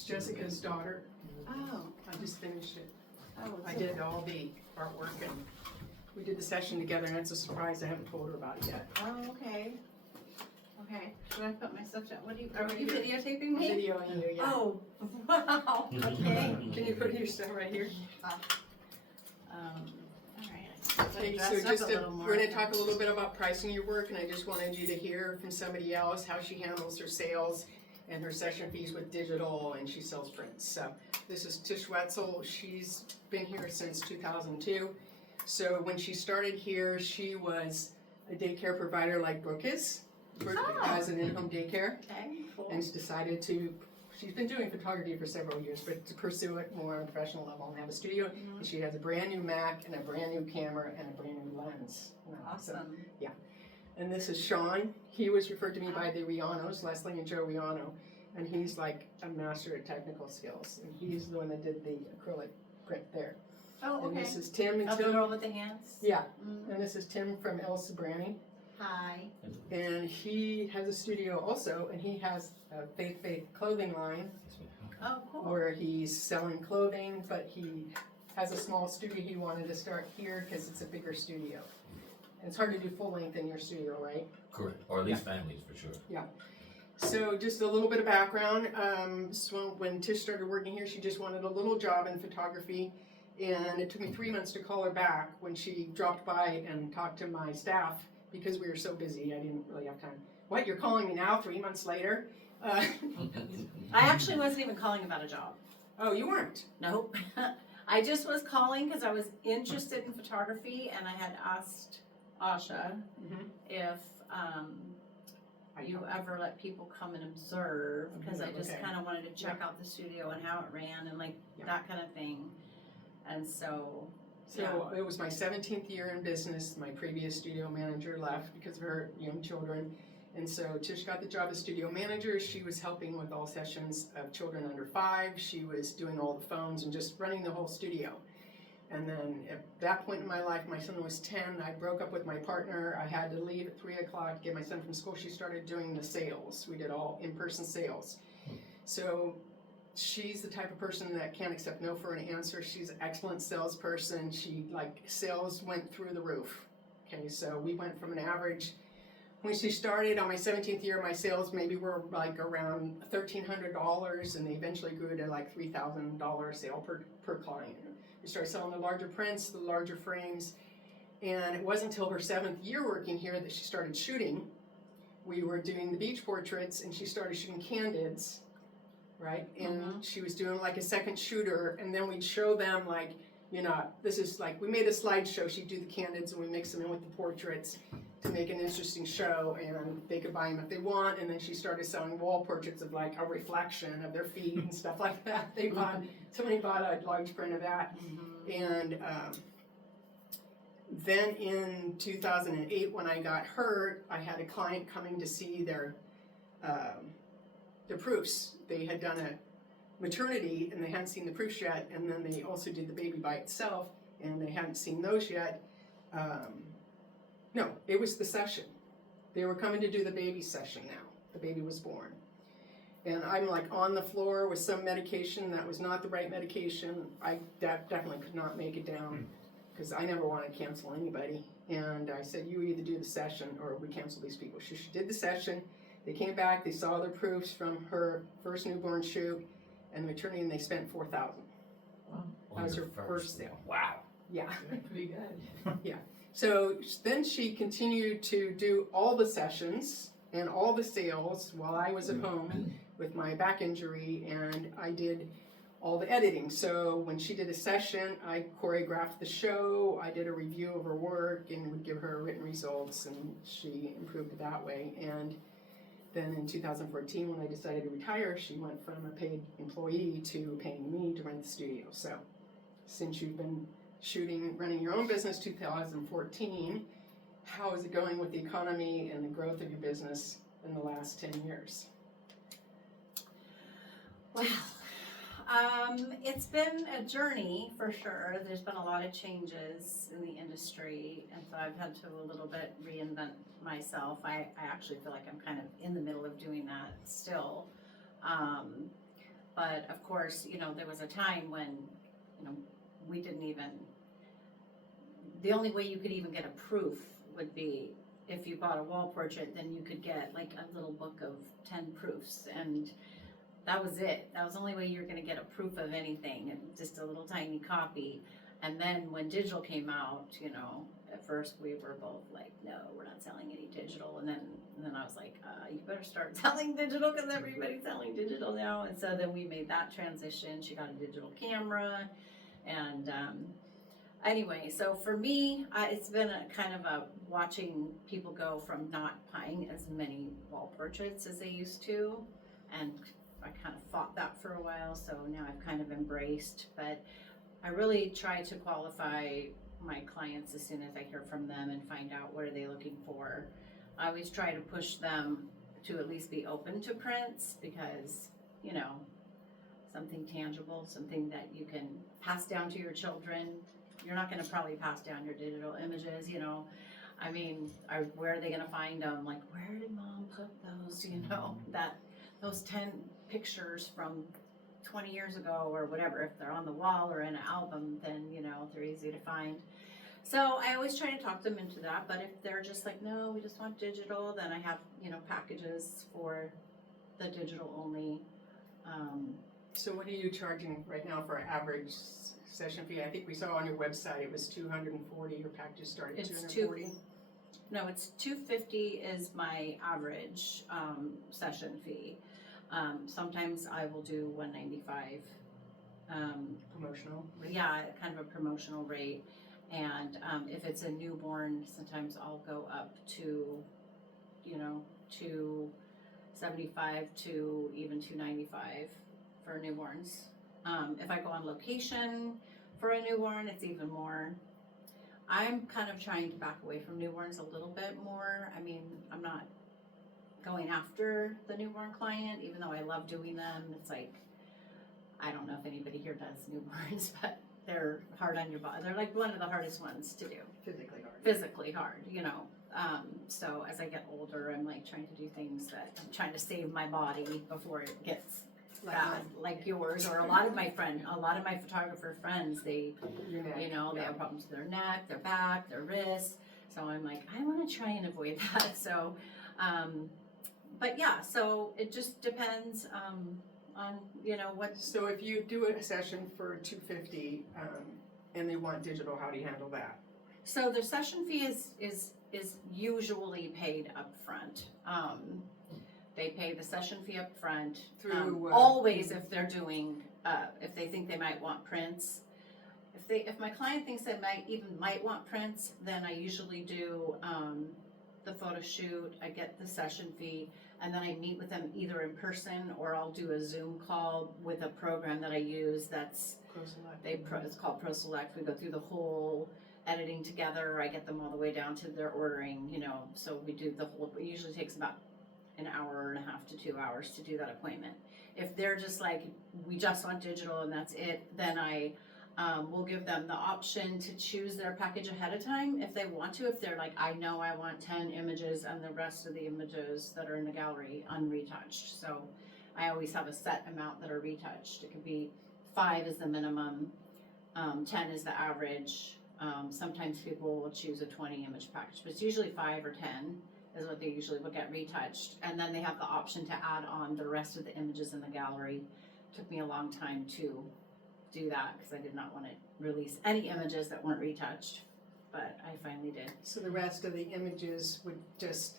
It's Jessica's daughter. Oh. I just finished it. Oh. I did all the artwork and we did the session together, and it's a surprise. I haven't told her about it yet. Oh, okay. Okay. Should I put my stuff down? What are you Right here. videotaping I'm me? videoing you, yeah. Oh, wow. Okay. Can you put your stuff right here? Alright. Okay, so just we're going to talk a little bit about pricing your work, and I just wanted you to hear from somebody else how she handles her sales and her session fees with digital, and she sells prints. So this is Tish Wetzel. She's been here since 2002. So when she started here, she was a daycare provider like Brooke is, as an in-home daycare, Okay, cool. and she decided to. She's been doing photography for several years, but to pursue it more on a professional level and have a studio. Mhm. And she has a brand new Mac and a brand new camera and a brand new lens. So, Awesome. and this is Sean. He was referred to me by the Rianos, Leslie and Joe Riano, and he's like a master at technical skills. And he's the one that did the acrylic print there. Oh, And okay. this is Tim and Oh, the Tim. girl with the hands? Yeah, Mm. and this is Tim from El Sobrani. Hi. And he has a studio also, and he has a Faith clothing line Oh, cool. where he's selling clothing, but he has a small studio he wanted to start here because it's a bigger studio. And it's hard to do full length in your studio, right? Correct, or at least families for sure. So just a little bit of background. So when Tish started working here, she just wanted a little job in photography. And it took me 3 months to call her back when she dropped by and talked to my staff because we were so busy. I didn't really have time. What, you're calling me now 3 months later? I actually wasn't even calling about a job. Oh, you weren't? Nope. I just was calling because I was interested in photography, and I had asked Asha Mm-hmm. if you ever let people come and observe, because I just Okay. kind of wanted to check out the studio and how it ran and like Yeah. that kind of thing. And so, So it was my 17th year in business. My previous studio manager left because of her young children. And so Tish got the job as studio manager. She was helping with all sessions of children under 5. She was doing all the phones and just running the whole studio. And then at that point in my life, my son was 10. I broke up with my partner. I had to leave at 3 o'clock to get my son from school. She started doing the sales. We did all in-person sales. So she's the type of person that can't accept no for an answer. She's an excellent salesperson. Sales went through the roof. Okay, so we went from an average, when she started on my 17th year, my sales maybe were like around $1,300, and they eventually grew to like $3,000 sale per client. We started selling the larger prints, the larger frames, and it wasn't until her 7th year working here that she started shooting. We were doing the beach portraits, and she started shooting candids, right? And she was doing like a second shooter, and then we'd show them like, this is like, we made a slideshow. She'd do the candids, and we mix them in with the portraits to make an interesting show, and they could buy them if they want. And then she started selling wall portraits of like a reflection of their feet and stuff like that. Somebody bought a large print of that. And then in 2008, when I got hurt, I had a client coming to see their proofs. They had done a maternity and they hadn't seen the proofs yet, and then they also did the baby by itself and they hadn't seen those yet. No, it was the session. They were coming to do the baby session now. The baby was born. And I'm like on the floor with some medication that was not the right medication. I definitely could not make it down because I never want to cancel anybody. And I said, you either do the session or we cancel these people. She did the session. They came back, they saw their proofs from her first newborn shoot and the maternity, and they spent $4,000. Wow. That was her first sale. Wow. Yeah. Pretty good. Yeah. So then she continued to do all the sessions and all the sales while I was at home with my back injury, and I did all the editing. So when she did a session, I choreographed the show, I did a review of her work and would give her written results, and she improved that way. And then in 2014, when I decided to retire, she went from a paid employee to paying me to run the studio. So since you've been running your own business 2014, how is it going with the economy and the growth of your business in the last 10 years? Well, it's been a journey for sure. There's been a lot of changes in the industry, and so I've had to a little bit reinvent myself. I actually feel like I'm kind of in the middle of doing that still. But of course, you know, there was a time when, you know, we didn't even, the only way you could even get a proof would be if you bought a wall portrait, then you could get like a little book of 10 proofs, and that was it. That was the only way you're gonna get a proof of anything, and just a little tiny copy. And then when digital came out, you know, at first we were both like, no, we're not selling any digital. And then I was like, you better start selling digital because everybody's selling digital now. And so then we made that transition. She got a digital camera, and anyway, so for me, it's been a kind of a watching people go from not buying as many wall portraits as they used to, and I kind of fought that for a while, so now I've kind of embraced, but I really try to qualify my clients as soon as I hear from them and find out what are they looking for. I always try to push them to at least be open to prints, because, you know, something tangible, something that you can pass down to your children. You're not gonna probably pass down your digital images, you know. I mean, where are they gonna find them? Like, where did mom put those, you know, those 10 pictures from 20 years ago or whatever. If they're on the wall or in an album, then, you know, they're easy to find. So I always try to talk them into that, but if they're just like, no, we just want digital, then I have, you know, packages for the digital only. So what are you charging right now for an average session fee? I think we saw on your website it was $240. Your packages start at $240. No, it's $250 is my average session fee. Sometimes I will do $195. Promotional rate? Yeah, kind of a promotional rate. And if it's a newborn, sometimes I'll go up to, you know, $275 to even $295 for newborns. If I go on location for a newborn, it's even more. I'm kind of trying to back away from newborns a little bit more. I mean, I'm not going after the newborn client, even though I love doing them. It's like, I don't know if anybody here does newborns, but they're hard on your body. They're like one of the hardest ones to do. Physically hard, you know. So as I get older, I'm like trying to do things that I'm trying to save my body before it gets bad, like yours, or a lot of my photographer friends, they, you know, they have problems with their neck, their back, their wrists. So I'm like, I want to try and avoid that. So, but yeah, so it just depends on, you know, what. So if you do a session for $250 and they want digital, how do you handle that? So the session fee is usually paid up front. They pay the session fee up front. Through always, if they're doing, if they think they might want prints. If my client thinks they might want prints, then I usually do the photo shoot. I get the session fee, and then I meet with them either in person, or I'll do a Zoom call with a program that I use. That's it's called ProSelect. We go through the whole editing together. I get them all the way down to their ordering. You know, so we do the whole. It usually takes about an hour and a half to 2 hours to do that appointment. If they're just like, we just want digital and that's it, then I will give them the option to choose their package ahead of time if they want to. If they're like, I know I want 10 images and the rest of the images that are in the gallery unretouched. So I always have a set amount that are retouched. It could be 5 is the minimum, 10 is the average. Sometimes people will choose a 20 image package, but it's usually 5 or 10 is what they usually will get retouched. And then they have the option to add on the rest of the images in the gallery. It took me a long time to do that because I did not want to release any images that weren't retouched, but I finally did. So the rest of the images would just...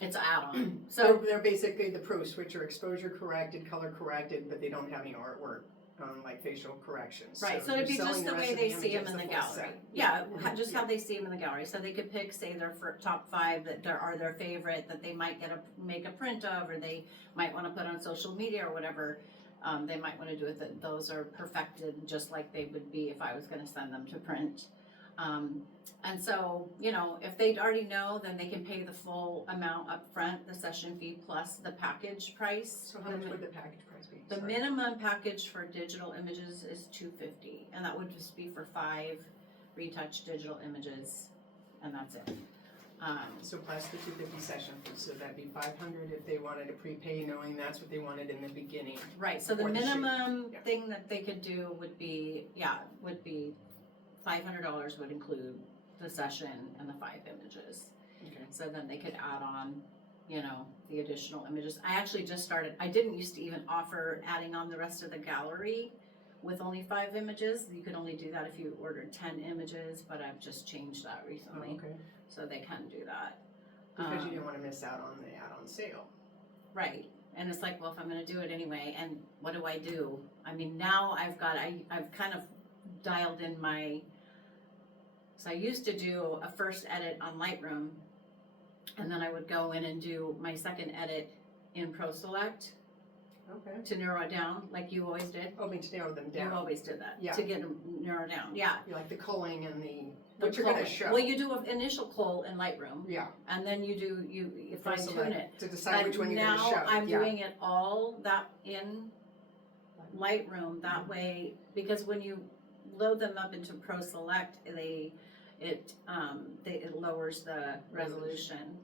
It's an add-on. So they're basically the proofs, which are exposure corrected, color corrected, but they don't have any artwork, like facial corrections. Right, so it'd be just the way they see them in the gallery. Set. Yeah, just how they see them in the gallery. So they could pick, say, their top 5 that are their favorite that they might make a print of, or they might want to put on social media or whatever. They might want to do it that those are perfected just like they would be if I was going to send them to print. And so, you know, if they already know, then they can pay the full amount up front, the session fee plus the package price. So how much would the package price be? The minimum package for digital images is $250, and that would just be for 5 retouched digital images, and that's it. So plus the 250 session fee, so that'd be 500 if they wanted to prepay, knowing that's what they wanted in the beginning. Right, so the Or the shoot. minimum Yeah. thing that they could do would be $500 would include the session and the 5 images. Okay. So then they could add on, the additional images. I actually just started, I didn't used to even offer adding on the rest of the gallery with only 5 images. You could only do that if you ordered 10 images, but I've just changed that recently. Oh, okay. So they can do that. Because you didn't want to miss out on the add-on sale. Right, and it's like, well, if I'm gonna do it anyway, and what do I do? I mean, now I've kind of dialed in so I used to do a first edit on Lightroom, and then I would go in and do my second edit in Pro Select Okay. to narrow it down, like you always did. Oh, I mean, to narrow them You down. always did that, Yeah. to get them narrowed down, yeah. You like the culling and the, The what you're gonna cull. show. Well, you do an initial cull in Lightroom, Yeah. and then you fine tune Select it. to decide which one you're gonna show. But now I'm Yeah. doing it all that in Lightroom, that way, because when you load them up into Pro Select, it lowers the resolution.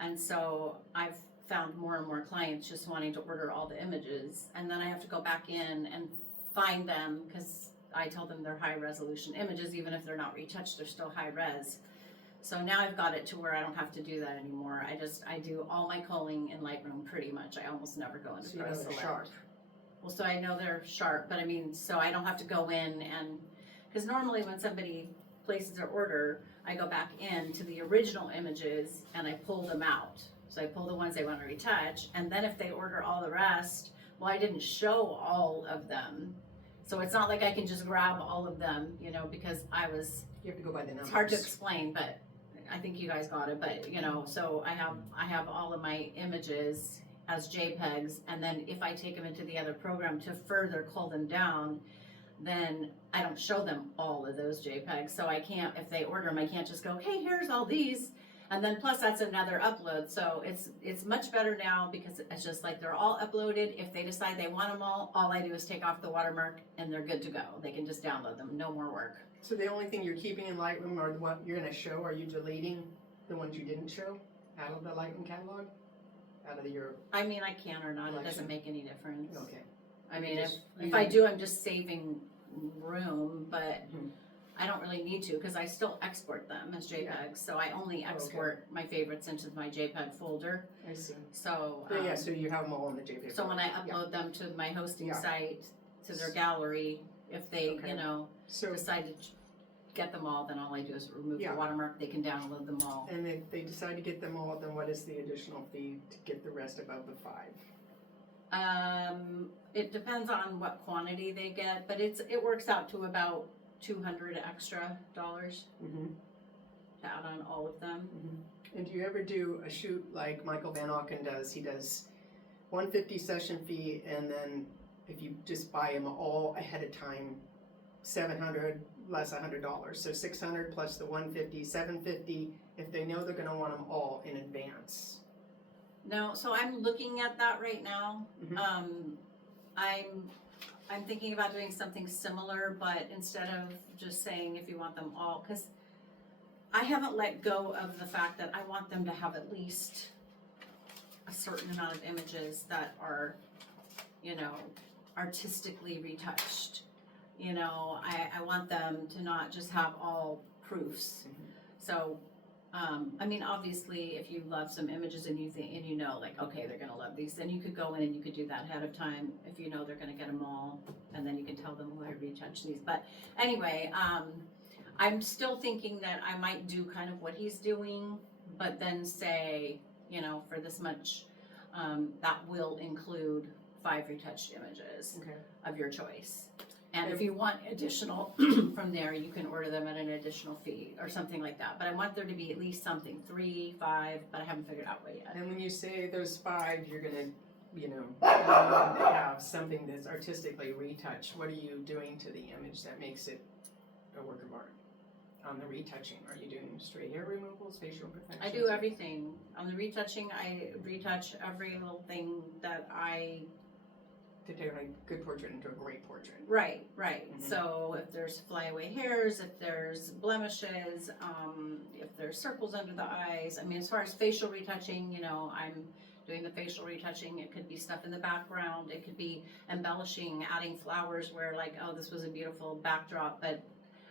And so I've found more and more clients just wanting to order all the images, and then I have to go back in and find them, because I tell them they're high resolution images, even if they're not retouched, they're still high res. So now I've got it to where I don't have to do that anymore. I do all my culling in Lightroom pretty much. I almost never go into So you Pro know they're Select. sharp. Well, so I know they're sharp, but I mean, so I don't have to go in and, because normally when somebody places their order, I go back in to the original images and I pull them out. So I pull the ones they want to retouch, and then if they order all the rest, well, I didn't show all of them. So it's not like I can just grab all of them, because You have to go by the numbers. it's hard to explain, but I think you guys got it, but so I have all of my images as JPEGs, and then if I take them into the other program to further cull them down, then I don't show them all of those JPEGs. So I can't, if they order them, I can't just go, hey, here's all these, and then plus that's another upload. So it's much better now, because it's just like they're all uploaded. If they decide they want them all I do is take off the watermark and they're good to go. They can just download them, no more work. So the only thing you're keeping in Lightroom are the what you're gonna show. Are you deleting the ones you didn't show out of the Lightroom catalog? Out of your, I mean, I can or not, it Collection. doesn't make any difference. okay. I mean, Just if I do, I'm just saving room, but Mhm. I don't really need to, because I still export them as JPEGs, so I only okay. export my favorites into my JPEG folder, I see. so. But yeah, so you have them all in the JPEG. So when I folder. Yeah. upload them to my hosting Yeah. site, to their gallery, if they, Okay. So, decide to get them all, then all I do is remove the Yeah. watermark, they can download them all. and if they decide to get them all, then what is the additional fee to get the rest above the 5? It depends on what quantity they get, but it works out to about $200 extra Mm-hmm. to add on all of them. And do you ever do a shoot like Michael Van Auken does? He does 150 session fee, and then if you just buy them all ahead of time, 700 less $100. So 600 plus the 150, 750 if they know they're going to want them all in advance. No, so I'm looking at that right now. Mhm. I'm thinking about doing something similar, but instead of just saying if you want them all, because I haven't let go of the fact that I want them to have at least a certain amount of images that are, artistically retouched. I want them to not just have all proofs. So, I mean, obviously, if you love some images and you think, like, okay, they're gonna love these, then you could go in and you could do that ahead of time if you know they're gonna get them all, and then you can tell them, I retouched these. But anyway, I'm still thinking that I might do kind of what he's doing, but then say, for this much, that will include 5 retouched images Okay. of your choice. And if you want additional from there, you can order them at an additional fee or something like that. But I want there to be at least something, 3, 5, but I haven't figured out what yet. And when you say those 5, you're going to have something that's artistically retouched. What are you doing to the image that makes it a work of art? On the retouching, are you doing straight hair removal, facial imperfections? I do everything. On the retouching, I retouch every little thing that I to take a good portrait into a great portrait. Right. Mhm. So if there's flyaway hairs, if there's blemishes, if there's circles under the eyes, I mean, as far as facial retouching, you know, I'm doing the facial retouching. It could be stuff in the background. It could be embellishing, adding flowers where like, oh, this was a beautiful backdrop, but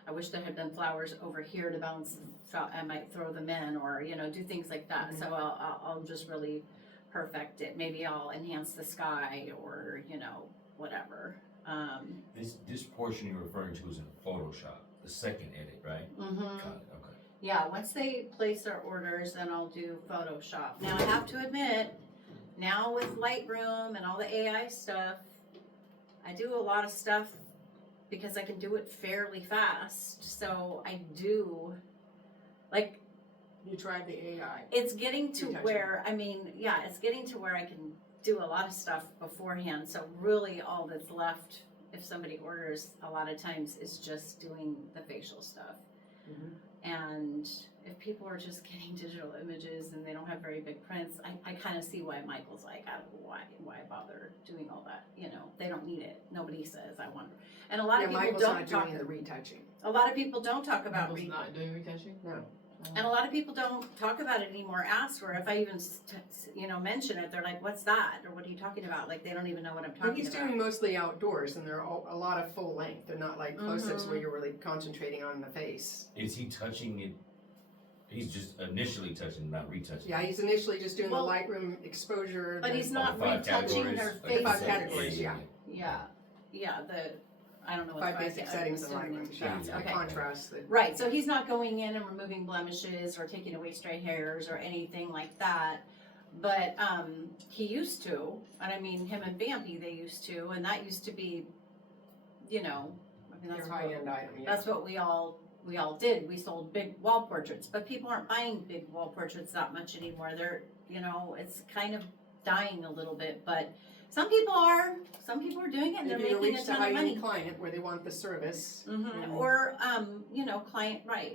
I wish there had been flowers over here to balance. I might throw them in, or you know, do things like that. Mhm. So I'll just really perfect it. Maybe I'll enhance the sky, or you know, whatever. This portion you're referring to is in Photoshop, the second edit, right? Mm-hmm. Got it, okay. Yeah, once they place their orders, then I'll do Photoshop. Now I have to admit, now with Lightroom and all the AI stuff, I do a lot of stuff because I can do it fairly fast. So I do, like, You tried the AI. it's getting to Retouching. where, I mean, yeah, it's getting to where I can do a lot of stuff beforehand. So really all that's left, if somebody orders, a lot of times is just doing the facial stuff. Mhm. And if people are just getting digital images and they don't have very big prints, I kind of see why Michael's like, I don't know why bother doing all that, you know, they don't need it. Nobody says, I wonder. And a lot Yeah, of people Michael's don't not talk, doing the retouching. a lot of people don't talk about Michael's not doing retouching? No. and a lot of people don't talk about it anymore. Ask, or if I even, you know, mention it, they're like, "What's that?" Or "What are you talking about?" Like they don't even know what I'm talking But he's about. doing mostly outdoors, and they're all, a lot of full length. They're not like close-ups Mhm. where you're really concentrating on the face. Is he touching it? He's just initially touching, not retouching. Yeah, he's initially just doing Well, the Lightroom exposure. but the- he's not the five retouching categories, their like face. The five categories, yeah. Yeah. I don't know what Five the basic settings in Lightroom. Yeah. The Okay. contrast. Right. So he's not going in and removing blemishes or taking away stray hairs or anything like that. But he used to, and I mean him and Bambi, they used to, and that used to be, you know, I mean Your that's high-end item, yeah. That's what we all did. We sold big wall portraits, but people aren't buying big wall portraits that much anymore. They're, you know, it's kind of dying a little bit, but some people are. Some people are doing it and they're Maybe to making a reach the ton of money. high-end client where they want the service. Mm-hmm. Or, you know,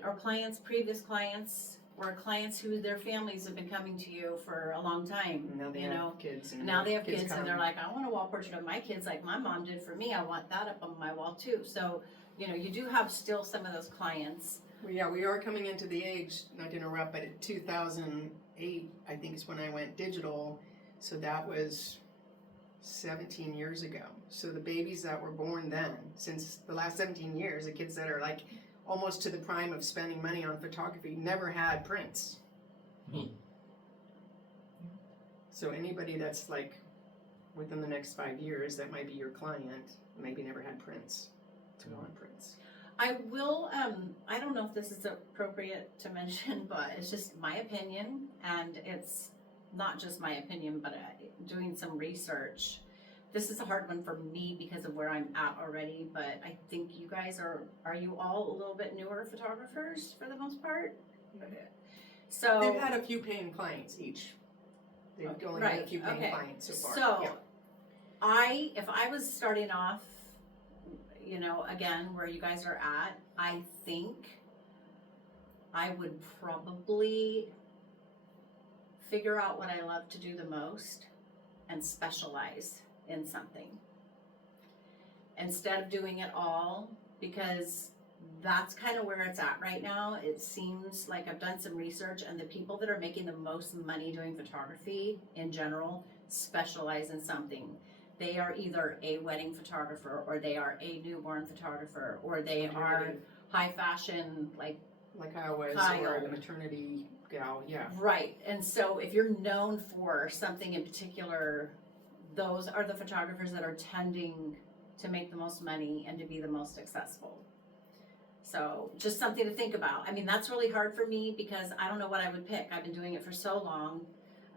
or previous clients, or clients who their families have been coming to you for a long time. And now they you have know, kids. and now they have kids, come. and they're like, I want a wall portrait of my kids like my mom did for me. I want that up on my wall too. So, you know, you do have still some of those clients. Well, yeah, we are coming into the age, not to interrupt, but in 2008, I think is when I went digital. So that was 17 years ago. So the babies that were born then, since the last 17 years, the kids that are like almost to the prime of spending money on photography never had prints. Hmm. So anybody that's like within the next 5 years, that might be your client, maybe never had prints, to want prints. I will, I don't know if this is appropriate to mention, but it's just my opinion, and it's not just my opinion, but doing some research. This is a hard one for me because of where I'm at already, but I think you guys are you all a little bit newer photographers for the most part? So They've had a few paying clients each. They've only had a few paying clients so far. So, Yeah. if I was starting off, you know, again, where you guys are at, I think I would probably figure out what I love to do the most and specialize in something. Instead of doing it all, because that's kind of where it's at right now. It seems like I've done some research, and the people that are making the most money doing photography in general specialize in something. They are either a wedding photographer, or they are a newborn photographer, or they are high fashion, like I was, Kyle. or the maternity gal, yeah. right. And so if you're known for something in particular, those are the photographers that are tending to make the most money and to be the most successful. So just something to think about. I mean, that's really hard for me because I don't know what I would pick. I've been doing it for so long,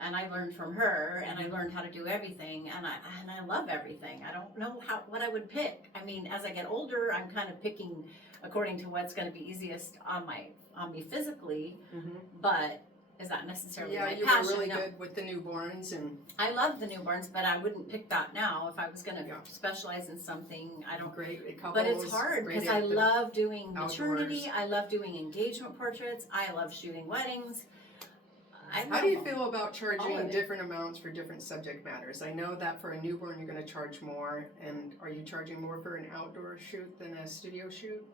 and I learned from her, and I learned how to do everything, and I love everything. I don't know what I would pick. I mean, as I get older, I'm kind of picking according to what's going to be easiest on me physically. Mm-hmm. But is that necessarily Yeah, my you passion? were really No. good with the newborns, and I love the newborns, but I wouldn't pick that now if I was going to Yeah. specialize in something. I don't. great at couples. But it's hard great because I at the- love doing outdoors. maternity. I love doing engagement portraits. I love shooting weddings. How do you feel about All charging of it. different amounts for different subject matters? I know that for a newborn, you're gonna charge more, and are you charging more for an outdoor shoot than a studio shoot?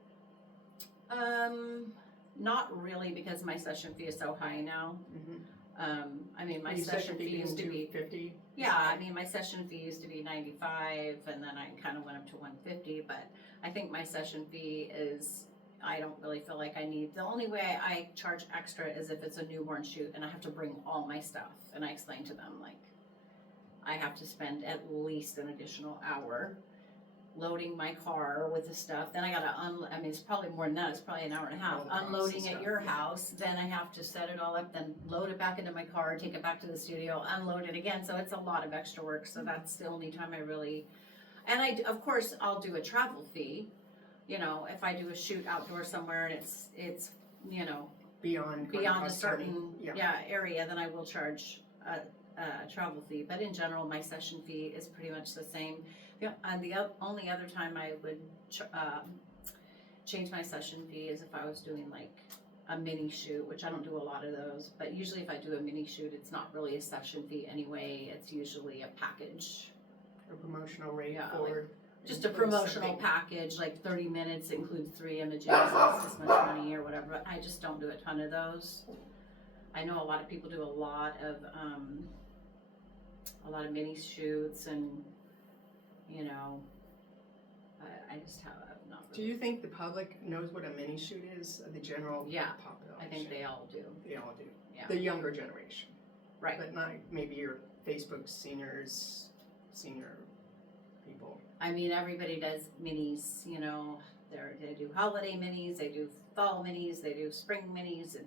Not really, because my session fee is so high now. I mean, my session fee used to be, 250. yeah, I mean, my session fee used to be 95, and then I kind of went up to 150, but I think my session fee is, I don't really feel like I need, the only way I charge extra is if it's a newborn shoot and I have to bring all my stuff, and I explain to them, like, I have to spend at least an additional hour loading my car with the stuff, then I gotta I mean, it's probably more than that, it's probably an hour and a half, All the props and unloading at stuff, your yeah. house, then I have to set it all up, then load it back into my car, take it back to the studio, unload it again, so it's a lot of extra work, so that's the only time I really, and of course, I'll do a travel fee, you know, if I do a shoot outdoors somewhere and it's, you know, Beyond beyond a Cost County. certain, area, then I will charge a travel fee, but in general, my session fee is pretty much the same. And the only other time I would change my session fee is if I was doing like a mini shoot, which I don't do a lot of those, but usually if I do a mini shoot, it's not really a session fee anyway, it's usually a package. A promotional rate Yeah, for. Just a includes promotional something. package, like 30 minutes, includes 3 images, it's this much money or whatever, but I just don't do a ton of those. I know a lot of people do a lot of mini shoots and, you know, I just have not Do really. you think the public knows what a mini shoot is? The general Yeah, population. I think they all do, They all do. Yeah. The younger generation. right. But not maybe your Facebook senior people. I mean, everybody does minis, you know, they do holiday minis, they do fall minis, they do spring minis, and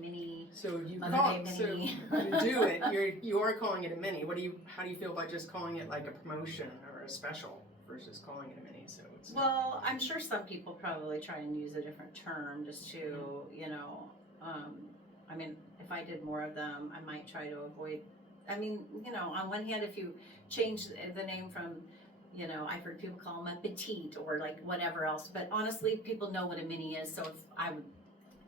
mini. So you Mother call Day so mini. you do it. You are calling it a mini. How do you feel about just calling it like a promotion or a special versus calling it a mini? So it's Well, I'm sure some people probably try and use a different term just to, you know, I mean, if I did more of them, I might try to avoid, I mean, you know, on one hand, if you change the name from, you know, I've heard people call them a petite or like whatever else, but honestly, people know what a mini is, so if I would,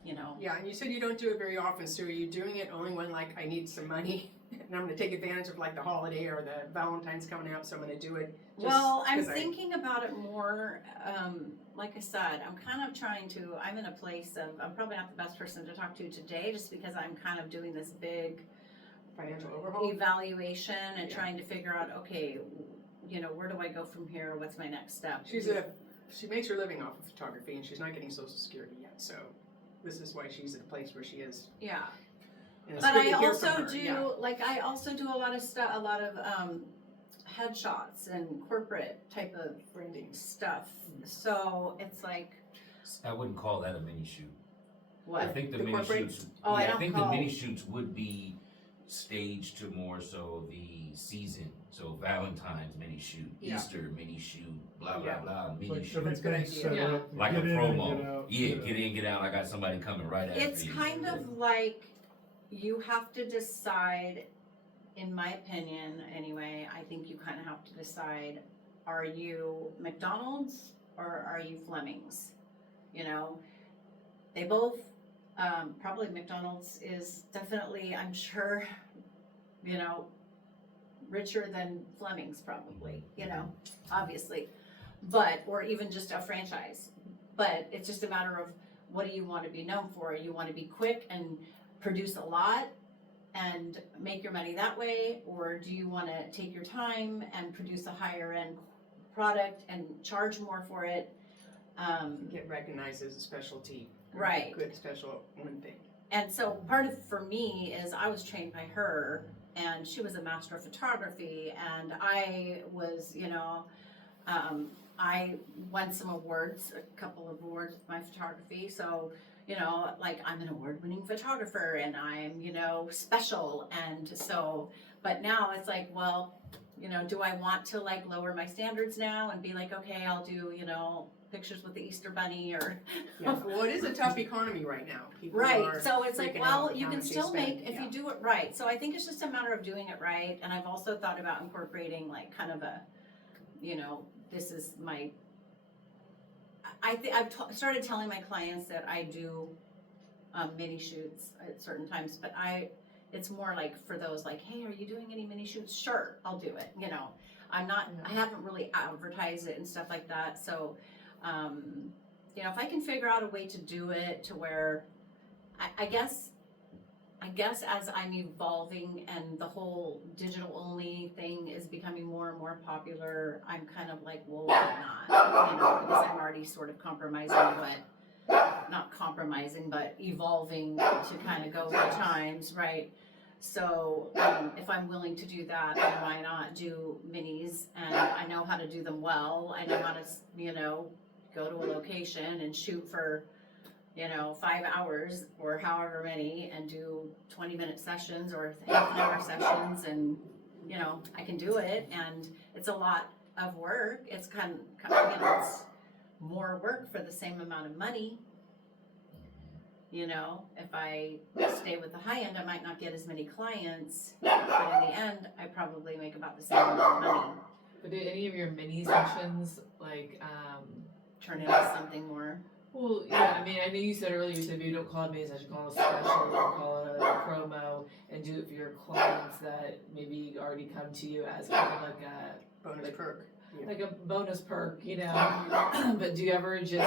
you know. Yeah, and you said you don't do it very often. So are you doing it only when like I need some money and I'm going to take advantage of like the holiday or the Valentine's coming up, so I'm going to do it? Just Well, I'm 'cause thinking about it more, like I said, I'm kind of trying to, I'm in a place of, I'm probably not the best person to talk to today, just because I'm kind of doing this big financial overhaul. evaluation and Yeah. trying to figure out, okay, you know, where do I go from here? What's my next step? She makes her living off of photography, and she's not getting Social Security yet. So this is why she's at a place where she is. Yeah, And it's but good I to hear also from her. do, Yeah. like, I also do a lot of stuff, a lot of headshots and corporate type of Branding. stuff. So it's like, I wouldn't call that a mini shoot. I what? think the The mini corporate- shoots, Oh, I yeah, I don't think call- the mini shoots would be staged to more so the season. So Valentine's mini shoot, Yeah. Easter mini shoot, blah, blah, Yeah. blah, mini Like shoot. That's a good everything's idea. set Yeah. up, Like a get in and promo. get out, Yeah, get in, get out. I got somebody coming right after you. It's kind of like you have to decide, in my opinion anyway, I think you kind of have to decide, are you McDonald's or are you Fleming's? You know, they both, probably McDonald's is definitely, I'm sure, you know, richer than Fleming's probably, you know, obviously. But, or even just a franchise. But it's just a matter of, what do you want to be known for? You want to be quick and produce a lot and make your money that way? Or do you want to take your time and produce a higher end product and charge more for it? Get recognized as a specialty. Right. Good special one thing. And so part of, for me, is I was trained by her, and she was a master of photography, and I was, you know, I won some awards, a couple of awards with my photography, so, you know, like, I'm an award-winning photographer, and I'm, you know, special, and so, but now it's like, well, you know, do I want to, like, lower my standards now and be like, okay, I'll do, you know, pictures with the Easter Bunny, or Yeah. Well, it is a tough economy right now. People right, are so it's like, freaking well, out you how can much they still spend. make, if Yeah. you do it right, so I think it's just a matter of doing it right, and I've also thought about incorporating like kind of a, you know, this is my, I've started telling my clients that I do mini shoots at certain times, but it's more like for those like, hey, are you doing any mini shoots? Sure, I'll do it, you know. I'm not, I haven't really advertised it and stuff like that, so, you know, if I can figure out a way to do it to where, I guess as I'm evolving and the whole digital only thing is becoming more and more popular, I'm kind of like, well, why not? You know, because I'm already sort of compromising not compromising, but evolving to kind of go with the times, right? So if I'm willing to do that, then why not do minis? And I know how to do them well. I know how to, you know, go to a location and shoot for, you know, 5 hours or however many and do 20-minute sessions or half an hour sessions, and, you know, I can do it, and it's a lot of work. It's kind of, you know, it's more work for the same amount of money. You know, if I stay with the high end, I might not get as many clients, but in the end, I probably make about the same amount of money. But did any of your mini sessions, like, Turn into something more. well, yeah, I mean, I know you said earlier, you said maybe don't call it a mini session, call it a special, or call it a promo, and do it for your clients that maybe already come to you as kind of like a Bonus perk. Yeah. like a bonus perk, you know. But do you ever just,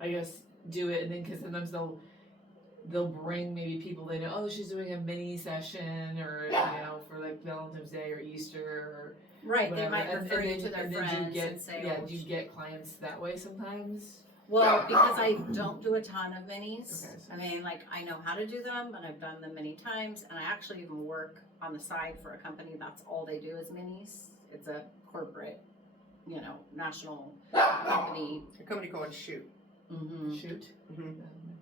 I guess, do it, and then because sometimes they'll bring maybe people they know, oh, she's doing a mini session, or you know, for like Valentine's Day or Easter or Right, whatever. they might refer you to their and then friends do you get, and say, yeah, oh, do you get clients that way sometimes? well, because I don't do a ton of minis. Okay, so- I mean, like, I know how to do them, and I've done them many times, and I actually even work on the side for a company that's all they do is minis. It's a corporate, you know, national company. A company called Shoot. Mm-hmm. Shoot. Mhm.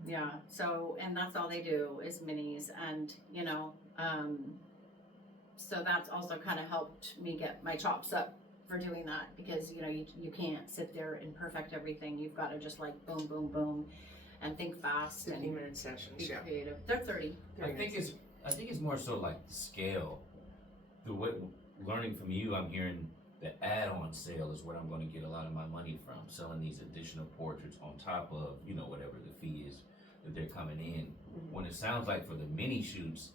Yeah, so, and that's all they do is minis, and, you know, so that's also kind of helped me get my chops up for doing that, because, you know, you can't sit there and perfect everything. You've got to just like boom, boom, boom, and think fast and 15-minute sessions. be Yeah. creative. They're 30. I think it's more so like the scale. The way, learning from you, I'm hearing the add-on sale is where I'm going to get a lot of my money from, selling these additional portraits on top of, you know, whatever the fee is that they're coming in. When it sounds like for the mini shoots,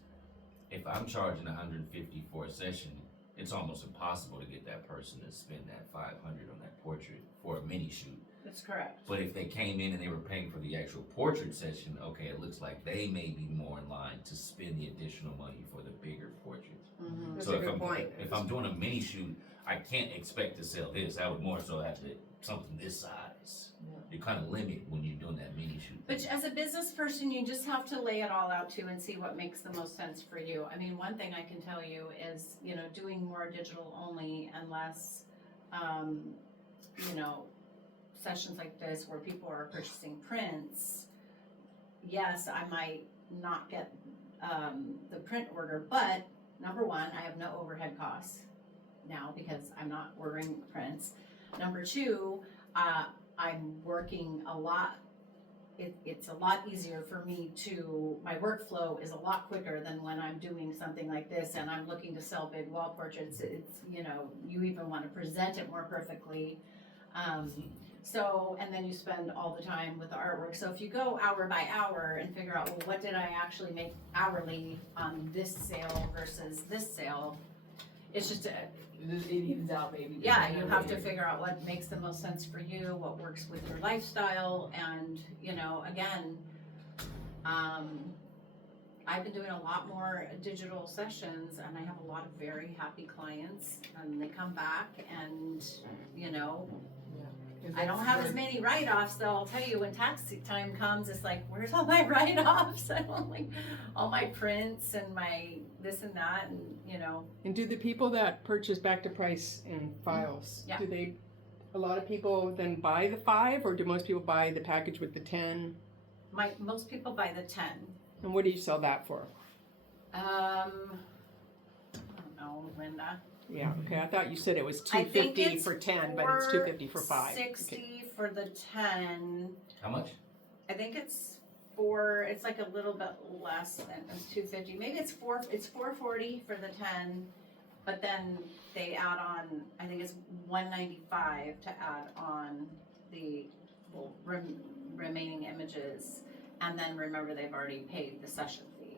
if I'm charging $150 for a session, it's almost impossible to get that person to spend that $500 on that portrait for a mini shoot. That's correct. But if they came in and they were paying for the actual portrait session, okay, it looks like they may be more in line to spend the additional money for the bigger portraits. Mm-hmm. That's So a if good I'm point. if I'm doing a mini shoot, I can't expect to sell this. I would more so have to something this size. Yeah. You kind of limit when you're doing that mini shoot. But as a business person, you just have to lay it all out too and see what makes the most sense for you. I mean, one thing I can tell you is, you know, doing more digital only and less, you know, sessions like this where people are purchasing prints. Yes, I might not get the print order, but number one, I have no overhead costs now because I'm not ordering prints. Number two, I'm working a lot. It's a lot easier for me my workflow is a lot quicker than when I'm doing something like this and I'm looking to sell big wall portraits. It's, you know, you even want to present it more perfectly. So, and then you spend all the time with the artwork. So if you go hour by hour and figure out, well, what did I actually make hourly on this sale versus this sale? It's just It evens out maybe. yeah, you have to figure out what makes the most sense for you, what works with your lifestyle, and, you know, again, I've been doing a lot more digital sessions, and I have a lot of very happy clients, and they come back, and, you know, I don't have as many write-offs, though. I'll tell you, when tax time comes, it's like, where's all my write-offs? I don't like all my prints and my this and that, and, you know. And do the people that purchase back to price and files, Yeah. do a lot of people then buy the 5, or do most people buy the package with the 10? Most people buy the 10. And what do you sell that for? I don't know, Linda. Yeah, okay, I thought you said it was I think $250 it's for 10, but it's $250 for 5. Okay. $60 for the 10. How much? I think it's like a little bit less than $250. Maybe it's $440 for the 10, but then they add on, I think it's $195 to add on the remaining images, and then remember they've already paid the session fee.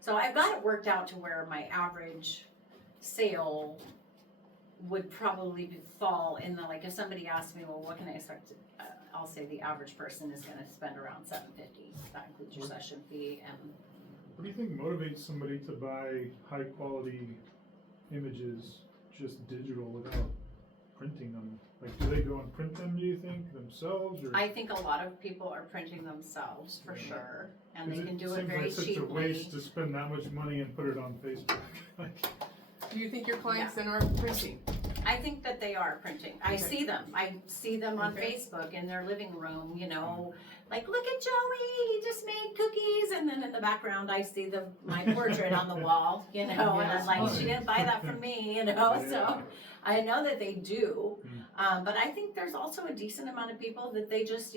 So I've got it worked out to where my average sale would probably fall in the, like, if somebody asks me, well, what can I expect? I'll say the average person is gonna spend around $750. That includes your session fee and, What do you think motivates somebody to buy high quality images just digital without printing them? Like, do they go and print them, do you think, themselves, or? I think a lot of people are printing themselves for sure, and they 'Cause can do it very Seems like such a waste cheaply. to spend that much money and put it on Facebook. Like, Do you think your clients then are printing? I think that they are printing. I Okay. see them. I see them on Okay. Facebook in their living room, you know, like, look at Joey, he just made cookies, and then in the background I see my portrait on the wall, you know, and I'm like, she didn't buy that from me, you know, so I know that they do. But I think there's also a decent amount of people that they just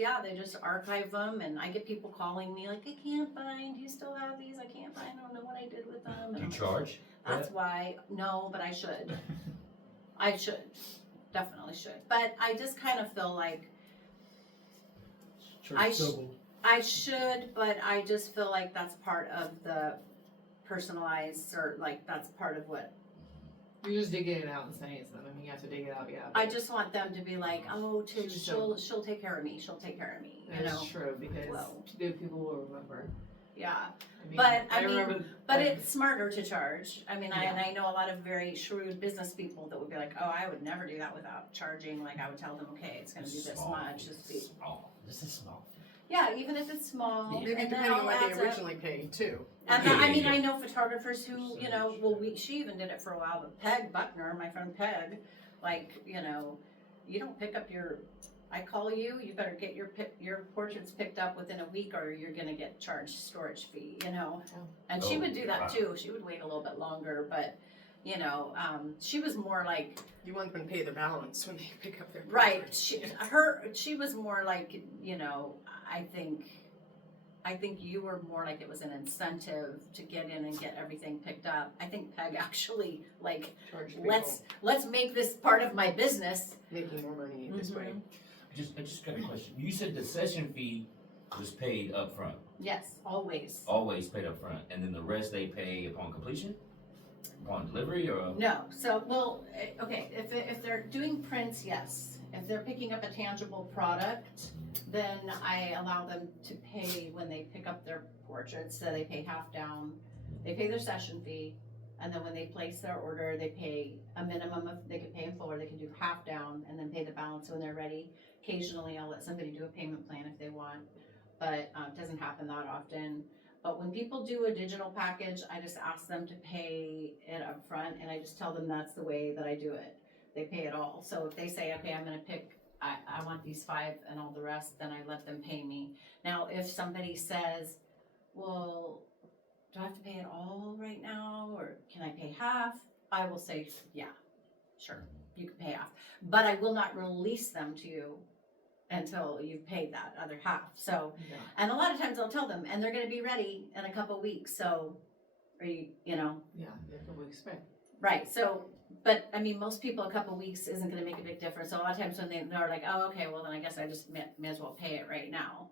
archive them, and I get people calling me like, I can't find, do you still have these? I can't find, I don't know what I did with them. And Do you I'm like, charge? that's why, no, but I should. I should, definitely should. But I just kind of feel like Charge double. I should, but I just feel like that's part of the personalized, or like that's part of what, You're just digging it out and sending it to them. I mean, you have to dig it out, yeah. I just want them to be like, oh, Tish, She's she'll take care of me, she'll take care of me, you That's know? true, because Well. people will remember. Yeah, I mean, But, I mean, remember. but it's smarter to charge. I mean, Yeah. and I know a lot of very shrewd business people that would be like, oh, I would never do that without charging. Like, I would tell them, okay, it's gonna be this much, this fee. This is small. Yeah, even if it's small, Yeah. and Maybe then depending on all what adds they up. originally paid too. And Yeah, I mean, yeah. I know photographers who, you know, well, she even did it for a while, but Peg Buckner, my friend Peg, like, you know, you don't pick up I call you, you better get your portraits picked up within a week or you're gonna get charged storage fee, you know? And she Oh, would do that wow. too, she would wait a little bit longer, but, you know, she was more like, You want them to pay the balance when they pick up their. right, portrait. she was more like, you know, I think you were more like it was an incentive to get in and get everything picked up. I think Peg actually like, Charge people, let's make this part of my business. making more money this way. I just got a question. You said the session fee was paid up front, Yes, always. always paid up front, and then the rest they pay upon completion? Upon delivery, or? No, so, well, okay, if they're doing prints, yes. If they're picking up a tangible product, then I allow them to pay when they pick up their portraits, so they pay half down. They pay their session fee, and then when they place their order, they pay a minimum of, they can pay in full, or they can do half down and then pay the balance when they're ready. Occasionally, I'll let somebody do a payment plan if they want, but it doesn't happen that often. But when people do a digital package, I just ask them to pay it up front, and I just tell them that's the way that I do it. They pay it all. So if they say, okay, I'm gonna pick, I want these 5 and all the rest, then I let them pay me. Now, if somebody says, well, do I have to pay it all right now, or can I pay half? I will say, yeah, sure, you can pay half. But I will not release them to you until you've paid that other half. So, Yeah. and a lot of times I'll tell them, and they're gonna be ready in a couple weeks, so, are you know, Yeah, that's what we expect. right, so, but, I mean, most people, a couple weeks isn't gonna make a big difference, so a lot of times when they're like, oh, okay, well, then I guess I just may as well pay it right now.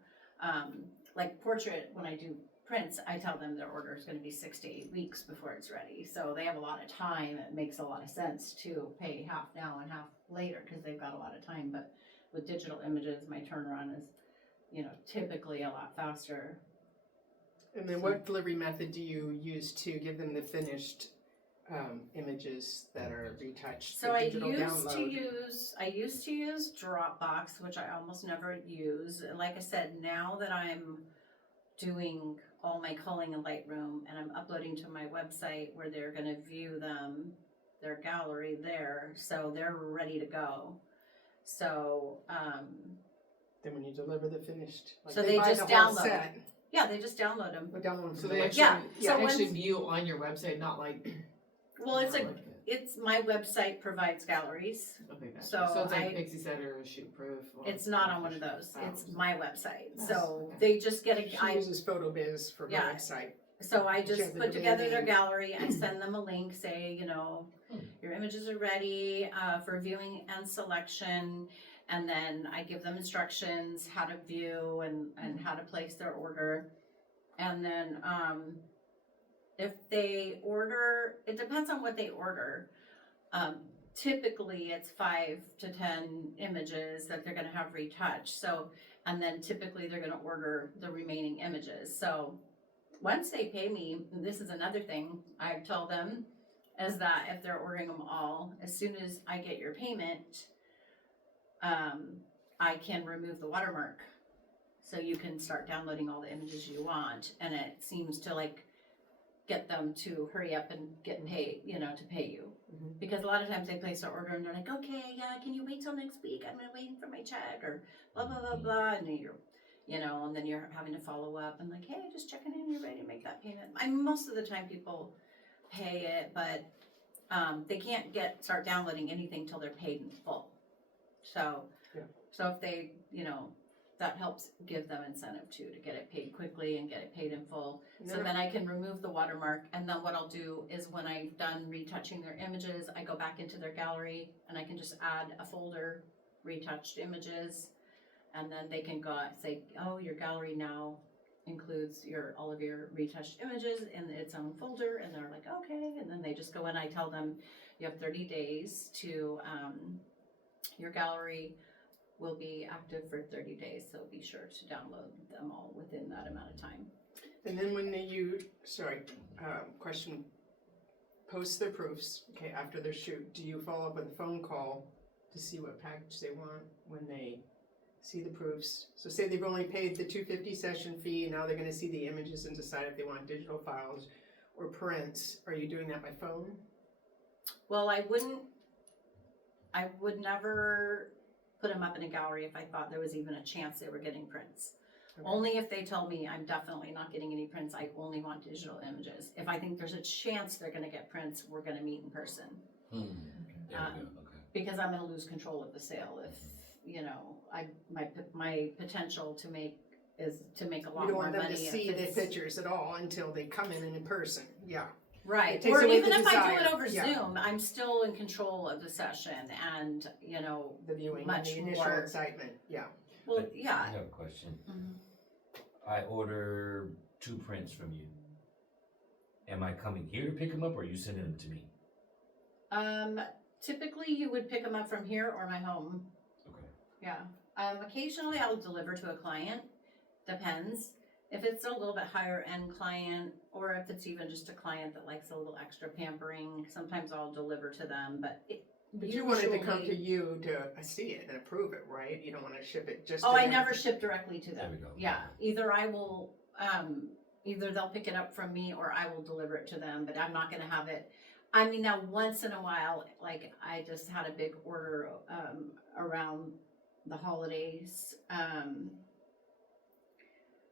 Like portrait, when I do prints, I tell them their order is gonna be 6 to 8 weeks before it's ready, so they have a lot of time. It makes a lot of sense to pay half now and half later, cause they've got a lot of time, but with digital images, my turnaround is, you know, typically a lot faster. And then what delivery method do you use to give them the finished images that are retouched? So the I digital used to use Dropbox, which I almost never use. And like I said, now that I'm doing all my culling in Lightroom and I'm uploading to my website where they're gonna view them, their gallery there, so they're ready to go. So, Then when you deliver the finished, like So they buy just the whole download set, yeah, they just download them. but download So from they the actually, website. Yeah, so actually once- view on your website, not like. Well, it's not a, like it's, my website provides galleries. Okay, gotcha. so So it's like I- Pixie Set or Shoot Proof. or- It's not on one of those. Oh. It's my website. Yes, So okay. they just get She a, uses PhotoBiz for her Yeah. website. so I She has just the put domain together their name. gallery. I send them a link, say, you know, your images are ready for viewing and selection. And then I give them instructions, how to view and how to place their order. And then If they order, it depends on what they order. Typically it's 5 to 10 images that they're gonna have retouched. So, and then typically they're gonna order the remaining images. So once they pay me, and this is another thing I tell them, is that if they're ordering them all, as soon as I get your payment, I can remove the watermark. So you can start downloading all the images you want, and it seems to like get them to hurry up and get paid, to pay you. Mhm. Because a lot of times they place their order and they're like, okay, yeah, can you wait till next week? I'm waiting for my check, or blah, blah, blah, blah. And and then you're having to follow up and like, hey, just checking in, you're ready to make that payment. Most of the time people pay it, but they can't start downloading anything till they're paid in full. So, Yeah. so if they, that helps give them incentive to get it paid quickly and get it paid in full. So then I can remove the watermark, and then what I'll do is when I've done retouching their images, I go back into their gallery and I can just add a folder, retouched images, and then they can go say, oh, your gallery now includes all of your retouched images in its own folder, and they're like, okay, and then they just go in. I tell them you have 30 days to your gallery will be active for 30 days, so be sure to download them all within that amount of time. And then when question, post their proofs, okay, after their shoot, do you follow up with a phone call to see what package they want when they see the proofs? So say they've only paid the $250 session fee, now they're gonna see the images and decide if they want digital files or prints. Are you doing that by phone? Well, I would never put them up in a gallery if I thought there was even a chance they were getting prints. Okay. Only if they tell me I'm definitely not getting any prints, I only want digital images. If I think there's a chance they're gonna get prints, we're gonna meet in person. There we go, okay. Because I'm gonna lose control of the sale if, my potential to make a lot You don't more want them money. to if see the it's- pictures at all until they come in person, yeah. Right, It takes or away even the if I do desire. it over Yeah. Zoom, I'm still in control of the session and, The viewing, and Much the initial more. excitement, yeah. well, I yeah. have a question. Mhm. I order 2 prints from you. Am I coming here to pick them up, or are you sending them to me? Typically you would pick them up from here or my home. Okay. Yeah. Occasionally I'll deliver to a client, depends. If it's a little bit higher end client, or if it's even just a client that likes a little extra pampering, sometimes I'll deliver to them, but You wanted to come to usually- you to see it and approve it, right? You don't wanna ship it just to Oh, I them. never ship directly to There them. we go. Yeah, either I will, either they'll pick it up from me or I will deliver it to them, but I'm not gonna have it. I mean, now once in a while, like I just had a big order, around the holidays,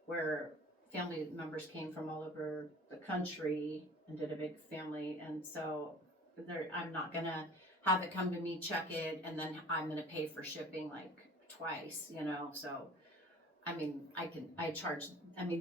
where family members came from all over the country and did a big family, and so I'm not gonna have it come to me, check it, and then I'm gonna pay for shipping like twice, so, I mean,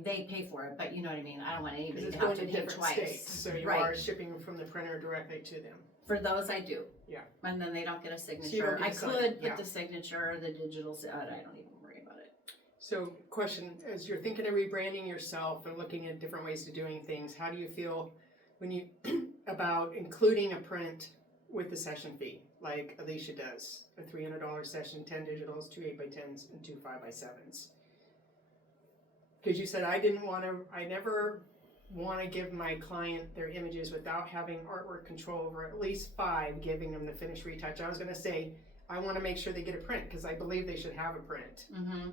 they pay for it, but you know what I mean, I don't want Cause anybody it's to have going to to pay different twice. states, so you Right. are shipping from the printer directly to them. For those I do. Yeah. And then they don't get a So you signature. don't get I a sign, could yeah. put the signature, the digital, I don't even worry about it. So, question, as you're thinking of rebranding yourself and looking at different ways of doing things, how do you feel when you, about including a print with the session fee, like Alicia does? A $300 session, 10 digitals, 2 8x10s, and 2 5x7s. Because you said I never want to give my client their images without having artwork control over at least 5, giving them the finished retouch. I was going to say, I want to make sure they get a print, because I believe they should have a print. Mm-hmm.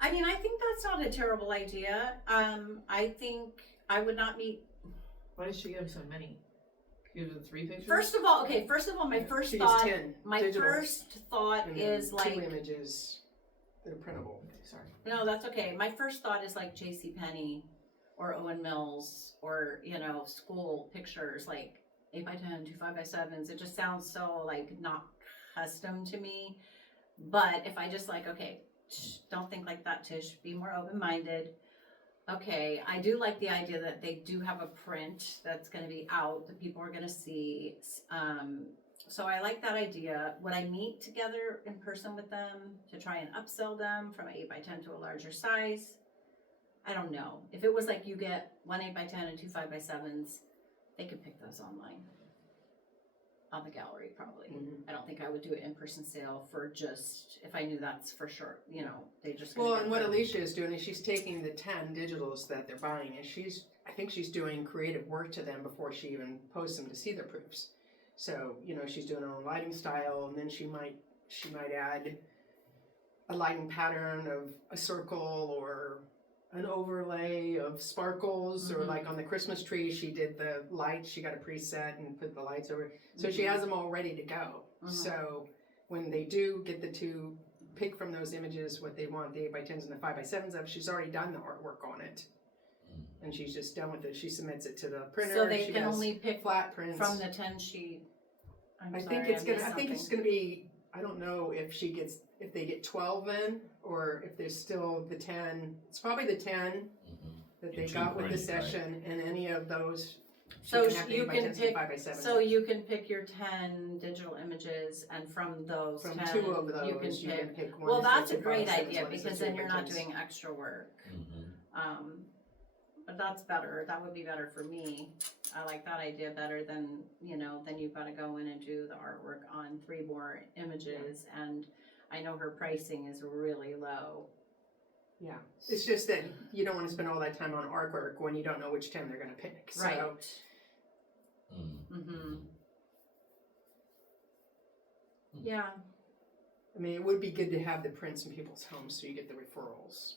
I mean, I think that's not a terrible idea. I think I would not meet. Why does she give so many? Give them 3 pictures? First of all, my first She gets thought, 10 my digitals, first thought and then is 2 like, images that are printable. Sorry. no, that's okay. My first thought is like JCPenney or Owen Mills or, school pictures, like 8x10, 2 5x7s. It just sounds so like not custom to me. But if I just like, okay, don't think like that, Tish, be more open-minded. Okay, I do like the idea that they do have a print that's gonna be out, that people are gonna see. So I like that idea. Would I meet together in person with them to try and upsell them from an 8x10 to a larger size? I don't know. If it was like you get 1 8x10 and 2 5x7s, they could pick those online. On the gallery, probably. Mhm. I don't think I would do an in-person sale for just, if I knew that's for sure, you know, they just. Well, and what Alicia is doing is she's taking the 10 digitals that they're buying and I think she's doing creative work to them before she even posts them to see their proofs. So, you know, she's doing her own lighting style, and then she might add a lighting pattern of a circle or an overlay of sparkles, or Mhm. like on the Christmas tree, she did the lights, she got a preset and put the lights over. So she has them all ready to go. Mhm. So when they do get the two, pick from those images what they want, the 8x10s and the 5x7s of, she's already done the artwork on it. And she's just done with it. She submits it to the printer. So they she can does only pick flat prints. from the 10 sheet. I think it's gonna be, I don't know if they get 12 in, or if there's still the 10. It's probably the 10 that In they two got with the prints, right? session, and any of those. So have the you can 8x10s and pick, 5x7s. so you can pick your 10 digital images, and from those From 10, 2 of you those, can pick. one. Well, that that's says a great 5x7s, idea, one that says because then you're not 8x10s. doing extra work. Mm-hmm. But that's better, that would be better for me. I like that idea better than, you know, then you've gotta go in and do the artwork on 3 more images, and I know her pricing is really low. Yeah, it's just that you don't want to spend all that time on artwork when you don't know which 10 they're gonna pick. So, Right. Mm-hmm. Mm-hmm. Yeah, I mean, it would be good to have the prints in people's homes so you get the referrals.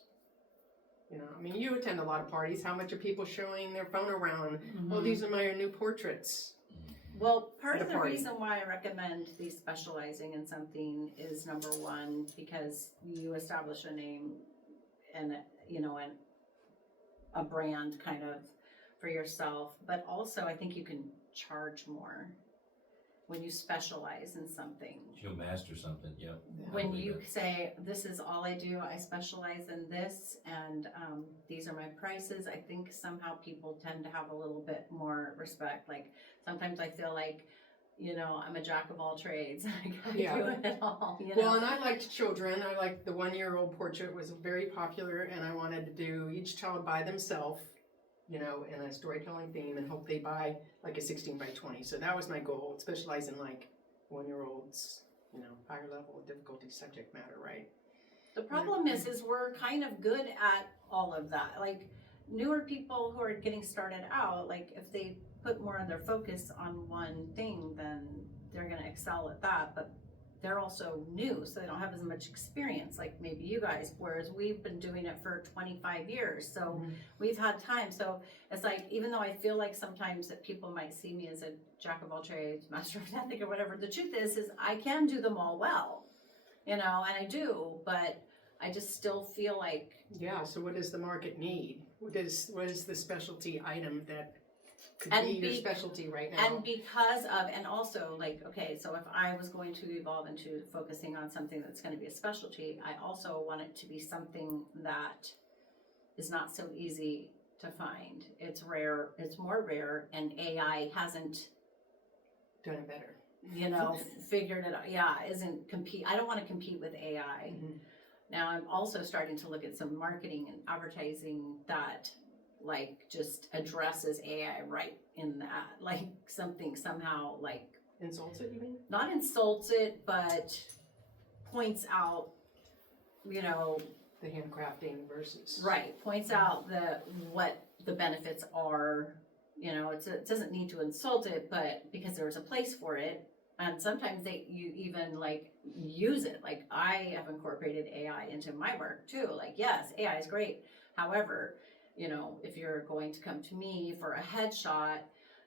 You know, I mean, you attend a lot of parties. How much are people showing their phone around? Oh, these are my new portraits. well, part At of a the party. reason why I recommend these specializing in something is, number one, because you establish a name and, you know, and a brand kind of for yourself, but also I think you can charge more when you specialize in something. You'll master something, yep. I When believe you that. say, this is all I do, I specialize in this, and these are my prices, I think somehow people tend to have a little bit more respect. Like, sometimes I feel like, you know, I'm a jack of all trades. I gotta Yeah. do it all, you know? Well, and I liked children. I liked the 1-year-old portrait was very popular, and I wanted to do each child by themselves, you know, in a storytelling theme, and hope they buy like a 16x20. So that was my goal. Specialize in like 1-year-olds, you know, higher level of difficulty subject matter, right? The problem is we're kind of good at all of that. Like, newer people who are getting started out, like, if they put more of their focus on one thing, then they're gonna excel at that. But they're also new, so they don't have as much experience, like maybe you guys, whereas we've been doing it for 25 years, so Mhm. we've had time. So it's like, even though I feel like sometimes that people might see me as a jack of all trades, master of nothing, or whatever, the truth is I can do them all well, you know, and I do, but I just still feel like, Yeah. So what does the market need? What is the specialty item that could And be your be- specialty right now? and because of, and also like, okay, so if I was going to evolve into focusing on something that's going to be a specialty, I also want it to be something that is not so easy to find. It's rare, it's more rare, and AI hasn't, Done it better. you know, figured it out. Yeah, I don't want to compete with AI. Mhm. Now I'm also starting to look at some marketing and advertising that like just addresses AI right in that, like something somehow like Insults it, you mean? not insults it, but points out, you know, The handcrafting versus. right, points out what the benefits are. You know, it doesn't need to insult it, but because there's a place for it. And sometimes you even like use it. Like, I have incorporated AI into my work too. Like, yes, AI is great. However, you know, if you're going to come to me for a headshot,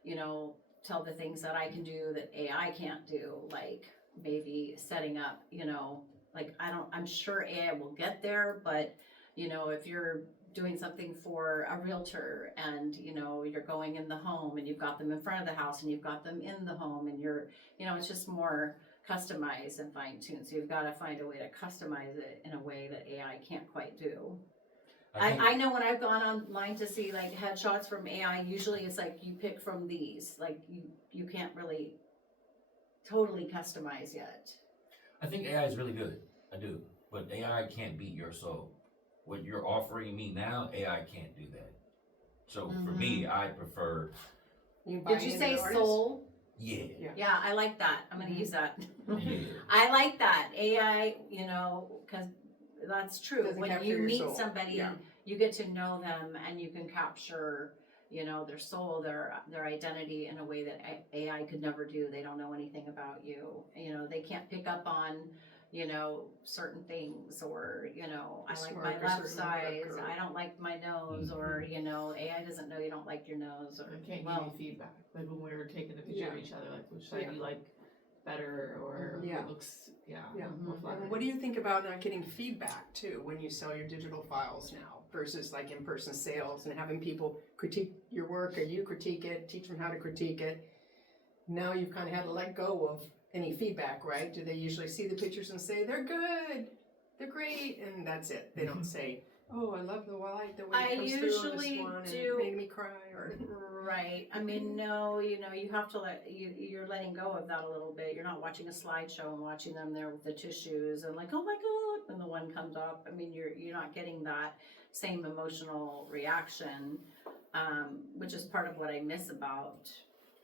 you know, tell the things that I can do that AI can't do, like maybe setting up, you know, like I'm sure AI will get there, but you know, if you're doing something for a realtor and, you know, you're going in the home and you've got them in front of the house and you've got them in the home and you're, you know, it's just more customized and fine-tuned. So you've got to find a way to customize it in a way that AI can't quite do. I know when I've gone online to see like headshots from AI, usually it's like you pick from these, like you can't really totally customize yet. I think AI is really good. I do. But AI can't beat your soul. what you're offering me now, AI can't do that. So for me, I prefer, You can buy Did you in say an artist. soul? yeah, Yeah, I like that. I'm gonna use that. yeah. I like that. AI, you know, because that's true. Doesn't When capture you your meet soul. somebody, Yeah. you get to know them and you can capture, you know, their soul, their identity in a way that AI could never do. They don't know anything about you. You know, they can't pick up on, you know, certain things, or, you know, I like my Smirk or left certain look, size, or- I don't like my nose, or, you know, AI doesn't know you don't like your nose, or, I can't well, give you feedback. Like when we were taking the picture of Yeah. each other, like which side Yeah. you like better, or Yeah. what looks, Yeah. more Mhm. flattering. And what do you think about not getting feedback too when you sell your digital files now versus like in-person sales and having people critique your work, or you critique it, teach them how to critique it? Now you've kind of had to let go of any feedback, right? Do they usually see the pictures and say they're good, they're great, and that's it? They don't say, "Oh, I love the light, the way I it comes through on this usually one, and do- it made me cry," or right. I mean, no, you know, you have to you're letting go of that a little bit. You're not watching a slideshow and watching them there with the tissues and like, oh my God, when the one comes up. I mean, you're not getting that same emotional reaction, which is part of what I miss about,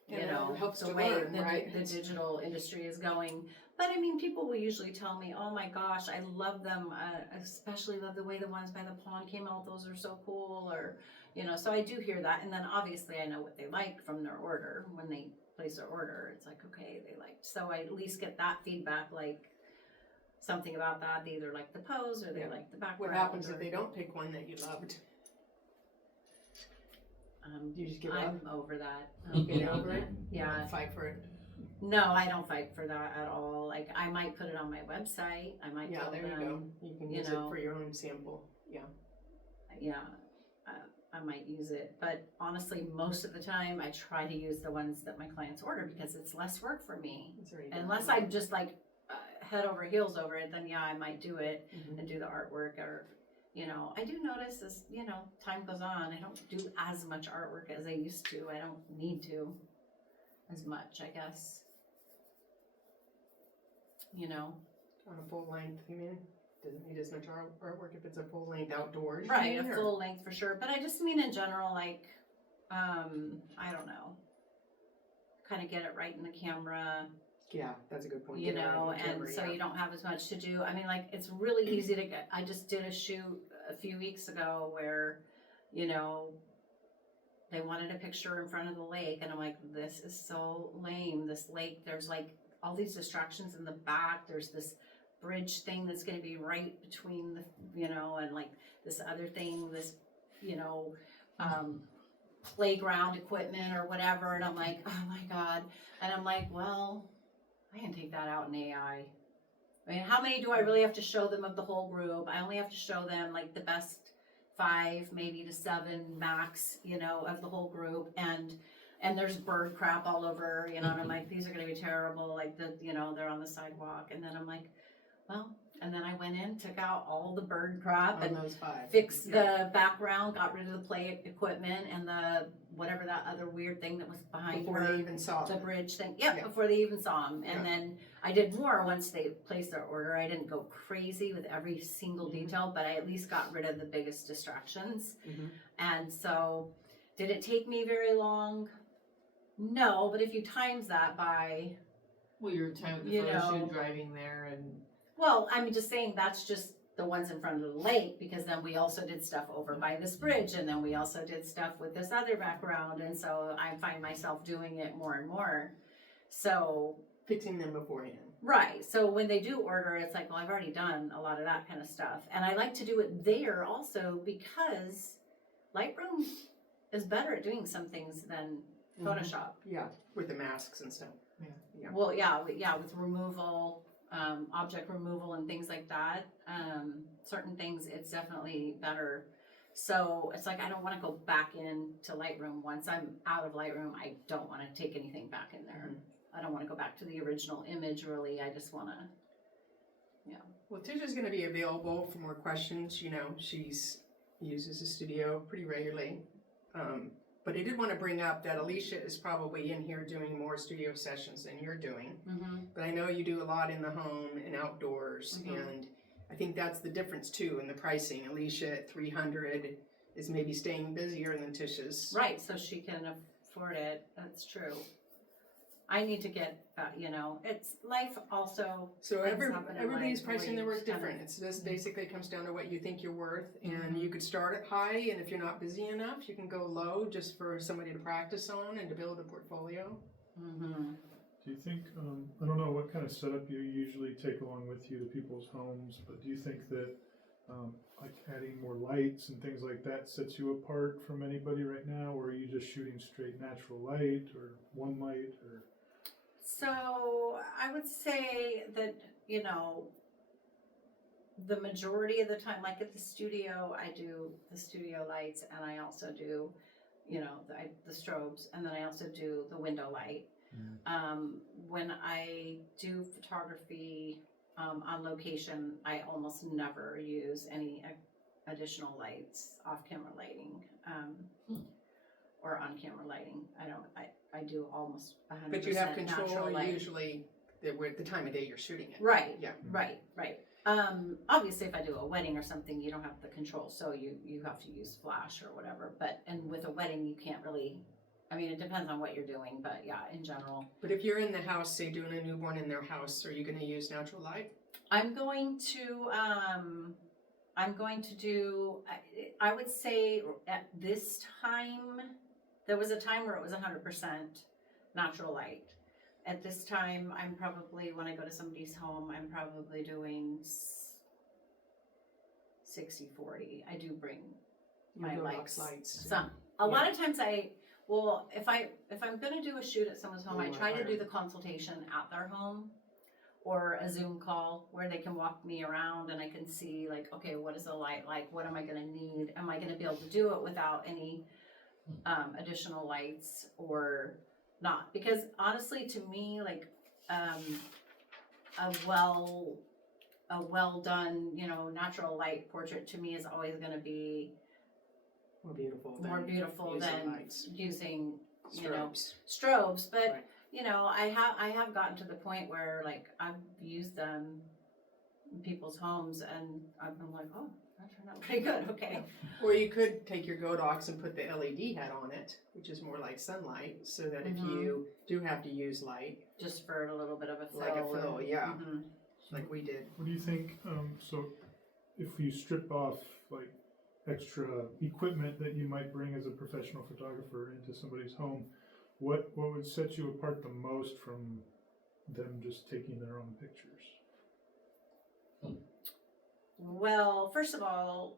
you And it know, helps the to way learn, right? the digital industry is going. But I mean, people will usually tell me, oh my gosh, I love them. I especially love the way the ones by the pond came out. Those are so cool. Or, you know, so I do hear that. And then obviously I know what they like from their order. When they place their order, it's like, okay, they liked. So I at least get that feedback, like something about that. They either like the pose or they Yeah. like the background. what happens or, if they don't pick one that you loved? Do you just give up? I'm over that. Get over it? You Yeah. don't fight for it? No, I don't fight for that at all. Like, I might put it on my website. I might Yeah, tell there them, you go. You can you use know. it for your own sample. Yeah. yeah, I might use it. But honestly, most of the time, I try to use the ones that my clients order because it's less work for me. It's already Unless done. I'm just like head over heels over it, then yeah, I might do it Mhm. and do the artwork. Or, you know, I do notice as, you know, time goes on, I don't do as much artwork as I used to. I don't need to as much, I guess. You know? On a full length, you mean? Doesn't need as much artwork if it's a full length outdoors. you Right, a mean, or- full length for sure, but I just mean in general, like, I don't know, kind of get it right in the camera, Yeah, that's a good point. you Get it right know, on and camera, so yeah. you don't have as much to do. I mean, like, it's really easy to get, I just did a shoot a few weeks ago where, you know, they wanted a picture in front of the lake, and I'm like, this is so lame, this lake, there's like all these distractions in the back, there's this bridge thing that's gonna be right between the, you know, and like this other thing, this, you know, playground equipment or whatever, and I'm like, oh my God, and I'm like, well, I can take that out in AI. I mean, how many do I really have to show them of the whole group? I only have to show them like the best 5, maybe to 7 max, you know, of the whole group, and there's bird crap all over, you know, and I'm like, these are gonna be terrible, like the, you know, they're on the sidewalk, and then I'm like, well, and then I went in, took out all the bird crap On and those 5. fixed Yeah. the background, got rid of the play equipment and the, whatever that other weird thing that was behind Before her. they even saw The it. bridge thing, yep, Yeah. before they even saw them. And Yeah. then I did more once they placed their order. I didn't go crazy with every single Mhm. detail, but I at least got rid of the biggest distractions. Mhm. And so, did it take me very long? No, but if you times that by, Well, your time at the You photo know. shoot, driving there, and well, I'm just saying that's just the ones in front of the lake, because then we also did stuff over by this bridge, and then we also did stuff with this other background, and so I find myself doing it more and more. So, Fixing them beforehand. right, so when they do order, it's like, well, I've already done a lot of that kind of stuff, and I like to do it there also because Lightroom is better at doing some things than Photoshop. Yeah, with the masks and stuff. Yeah. Well, yeah, with removal, object removal and things like that, certain things, it's definitely better. So it's like, I don't wanna go back into Lightroom. Once I'm out of Lightroom, I don't wanna take anything back in there. I don't wanna go back to the original image, really. I just wanna, Well, Tish is going to be available for more questions. You know, she's uses the studio pretty regularly. But I did want to bring up that Alicia is probably in here doing more studio sessions than you're doing. But I know you do a lot in the home and outdoors, Mhm. and I think that's the difference too in the pricing. Alicia at 300 is maybe staying busier than Tish's. Right, so she can afford it, that's true. I need to get, it's life also. So things happen in everybody's life pricing their where you work kind of- different. It's just basically comes down to what you think you're worth, and you could start at high, and if you're not busy enough, you can go low just for somebody to practice on and to build a portfolio. Mhm. Do you think, I don't know what kind of setup you usually take along with you to people's homes, but do you think that, like adding more lights and things like that sets you apart from anybody right now, or are you just shooting straight natural light or one light or? So I would say that, the majority of the time, like at the studio, I do the studio lights and I also do, the strobes, and then I also do the window light. When I do photography on location, I almost never use any additional lights, off-camera lighting, or on-camera lighting. I do almost 100% But you have natural control light. usually the time of day you're shooting it. Right. Yeah. Right. Obviously, if I do a wedding or something, you don't have the control, so you have to use flash or whatever. And with a wedding, you can't really. I mean, it depends on what you're doing, but yeah, in general. But if you're in the house, say doing a newborn in their house, are you going to use natural light? I'm going to do. I would say at this time, there was a time where it was 100% natural light. At this time, I'm probably, when I go to somebody's home, I'm probably doing 60-40. I do bring my Your lights. lights. Some. A lot of times if I'm gonna do a shoot at someone's home, I try to do the consultation at their home or a Zoom call where they can walk me around and I can see like, okay, what is the light like? What am I gonna need? Am I gonna be able to do it without any additional lights or not? Because honestly, to me, like a well done, natural light portrait to me is always gonna be more beautiful than using lights. using Strobes. strobes. But Right. I have gotten to the point where like I've used them in people's homes and I've been like, oh, that turned out pretty good. Okay. Or you could take your Godox and put the LED hat on it, which is more like sunlight, so that if you do have to use light, Just for a little bit of a fill. like a fill, yeah, Mhm. like we did. What do you think, so if you strip off like extra equipment that you might bring as a professional photographer into somebody's home, what would set you apart the most from them just taking their own pictures? Well, first of all,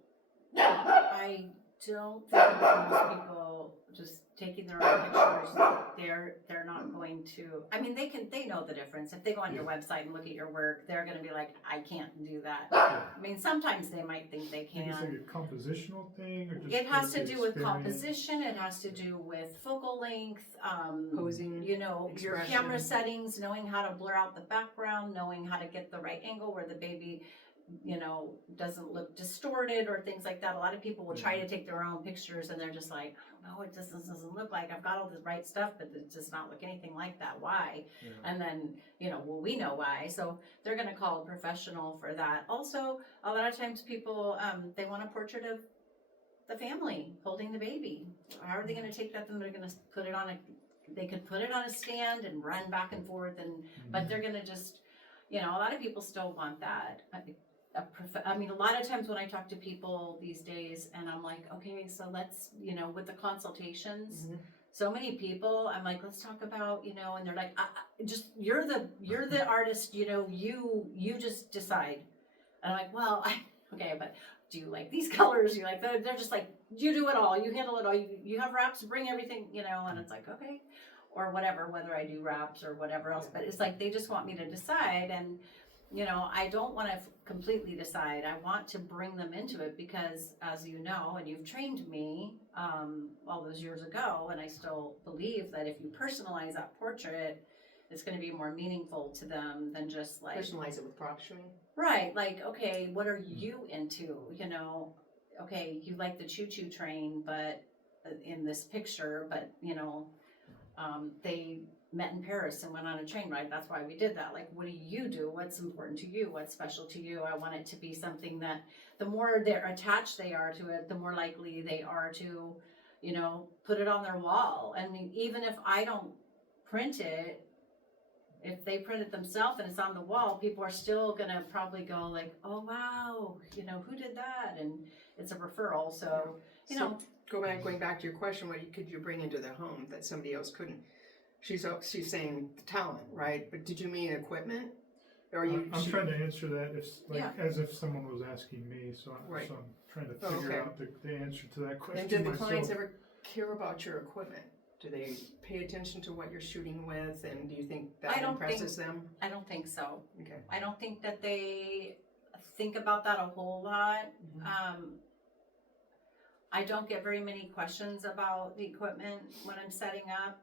I don't think most people just taking their own pictures, they're not going to, I mean, they know the difference. If they go on your website and look at your work, they're gonna be like, I can't do that. I mean, sometimes they might think they Do you think can. it's like a compositional thing or just? It has to the do with experience? composition, it has to do with focal length, Posing, your expression. camera settings, knowing how to blur out the background, knowing how to get the right angle where the baby, doesn't look distorted or things like that. A lot of people will try to take their own pictures and they're just like, I don't know, it just doesn't look like I've got all the right stuff, but it does not look anything like that. Why? Yeah. And then, well, we know why. So they're going to call a professional for that. Also, a lot of times people, they want a portrait of the family holding the baby. How are they going to take that? Then they're going to put it on they could put it on a stand and run back and forth but they're going to just, a lot of people still want that. I mean, a lot of times when I talk to people these days and I'm like, okay, so let's, with the consultations, so many people, I'm like, let's talk about, and they're like, just, you're the artist, you just decide. And I'm like, well, okay, but do you like these colors? You like, they're just like, you do it all, you handle it all, you have wraps, bring everything, and it's like, okay, or whatever, whether I do wraps or whatever else, but it's like, they just want me to decide. And I don't want to completely decide. I want to bring them into it because, as you know, and you've trained me all those years ago, and I still believe that if you personalize that portrait, it's going to be more meaningful to them than just like Personalize it with prop shooting. Right, like, okay, what are you into? Okay, you like the choo-choo train, but in this picture, but they met in Paris and went on a train ride. That's why we did that. Like, what do you do? What's important to you? What's special to you? I want it to be something that the more they're attached they are to it, the more likely they are to, you know, put it on their wall. I mean, even if I don't print it, if they print it themselves and it's on the wall, people are still gonna probably go like, oh wow, you know, who did that? And it's a referral, so, you know. Going back to your question, what could you bring into the home that somebody else couldn't? She's saying the talent, right? But did you mean equipment? Or I'm trying to answer that Yeah. as if someone was asking me, so Right. I'm trying to Oh, figure okay. out the answer to that question And did the myself. clients ever care about your equipment? Do they pay attention to what you're shooting with, and do you think I that don't impresses them? I don't think so. Okay. I don't think that they think about that a whole lot. I don't get very many questions about the equipment when I'm setting up.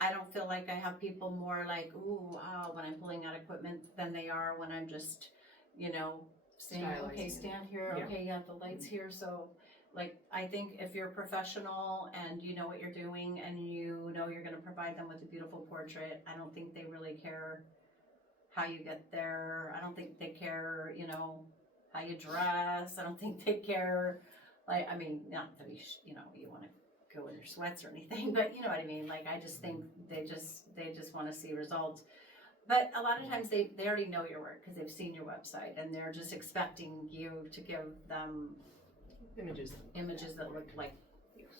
I don't feel like I have people more like, ooh, wow, when I'm pulling out equipment than they are when I'm just, you know, saying, Stylizing okay, it. stand here, Yeah. okay, yeah, the light's here. So, like, I think if you're professional and you know what you're doing and you know you're gonna provide them with a beautiful portrait, I don't think they really care how you get there. I don't think they care, you know, how you dress. I don't think they care, like, I mean, not that you know, you wanna go in your sweats or anything, but you know what I mean? Like, I just think they just wanna see results. But a lot of times they already know your work because they've seen your website and they're just expecting you to give them Images. that look like.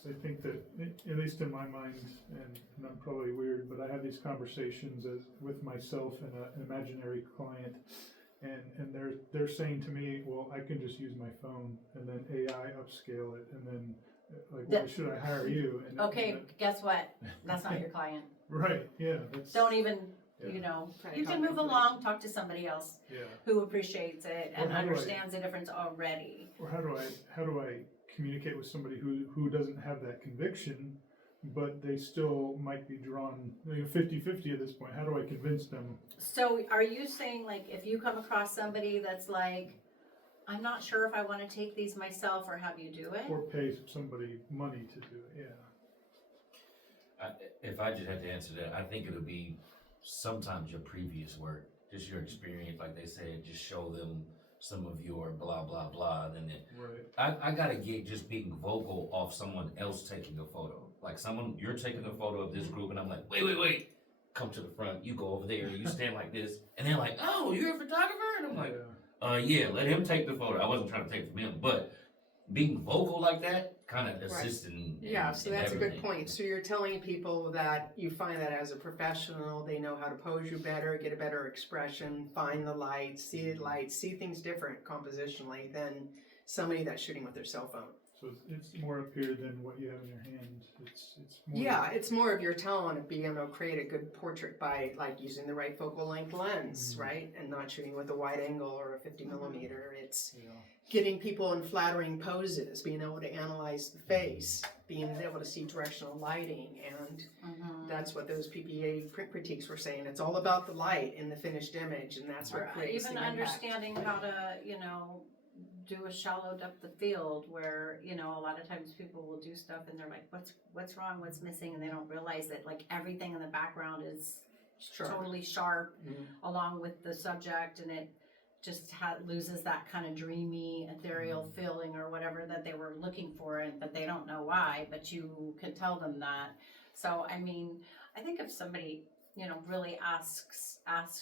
I think that, at least in my mind, and I'm probably weird, but I have these conversations with myself and an imaginary client, and they're saying to me, well, I can just use my phone, and then AI upscale it, and then like, why should I hire you? And Okay, guess what? That's not your client. right, yeah, that's Don't even, yeah. you know, Try to you can talk move them through. along, talk to somebody else yeah. who appreciates it and Or how do I- understands the difference already. Or how do I communicate with somebody who doesn't have that conviction, but they still might be drawn 50-50 at this point? How do I convince them? So are you saying, like, if you come across somebody that's like, I'm not sure if I want to take these myself or have you do it? Or pay somebody money to do it, yeah. If I just had to answer that, I think it'll be sometimes your previous work, just your experience, like they said, just show them some of your blah, blah, blah, then it, Right. I got a gig just being vocal off someone else taking a photo. Like you're taking a photo of this group and I'm like, wait, come to the front, you go over there, you stand like this. And they're like, oh, you're a photographer? And I'm like, yeah, let him take the photo. I wasn't trying to take it from him, but being vocal like that kind of assists in Yeah, so in that's a good everything. point. So you're telling people that you find that as a professional, they know how to pose you better, get a better expression, find the light, see things different compositionally than somebody that's shooting with their cell phone. So it's more up here than what you have in your hand. It's more. Yeah, it's more of your talent of being able to create a good portrait by like using the right focal length lens, right? And not shooting with a wide angle or a 50 millimeter. It's getting people in flattering poses, being able to analyze the face, being able to see directional lighting, and that's what those PPA print critiques were saying. It's all about the light in the finished image, and that's what Or creates even the impact. understanding how to, you know, do a shallow depth of field where, you know, a lot of times people will do stuff and they're like, what's wrong, what's missing, and they don't realize that like everything in the background is Sharp. totally sharp Mhm. along with the subject, and it just loses that kind of dreamy ethereal feeling or whatever that they were looking for, but they don't know why, but you can tell them that. So I mean, I think if somebody, you know, really asks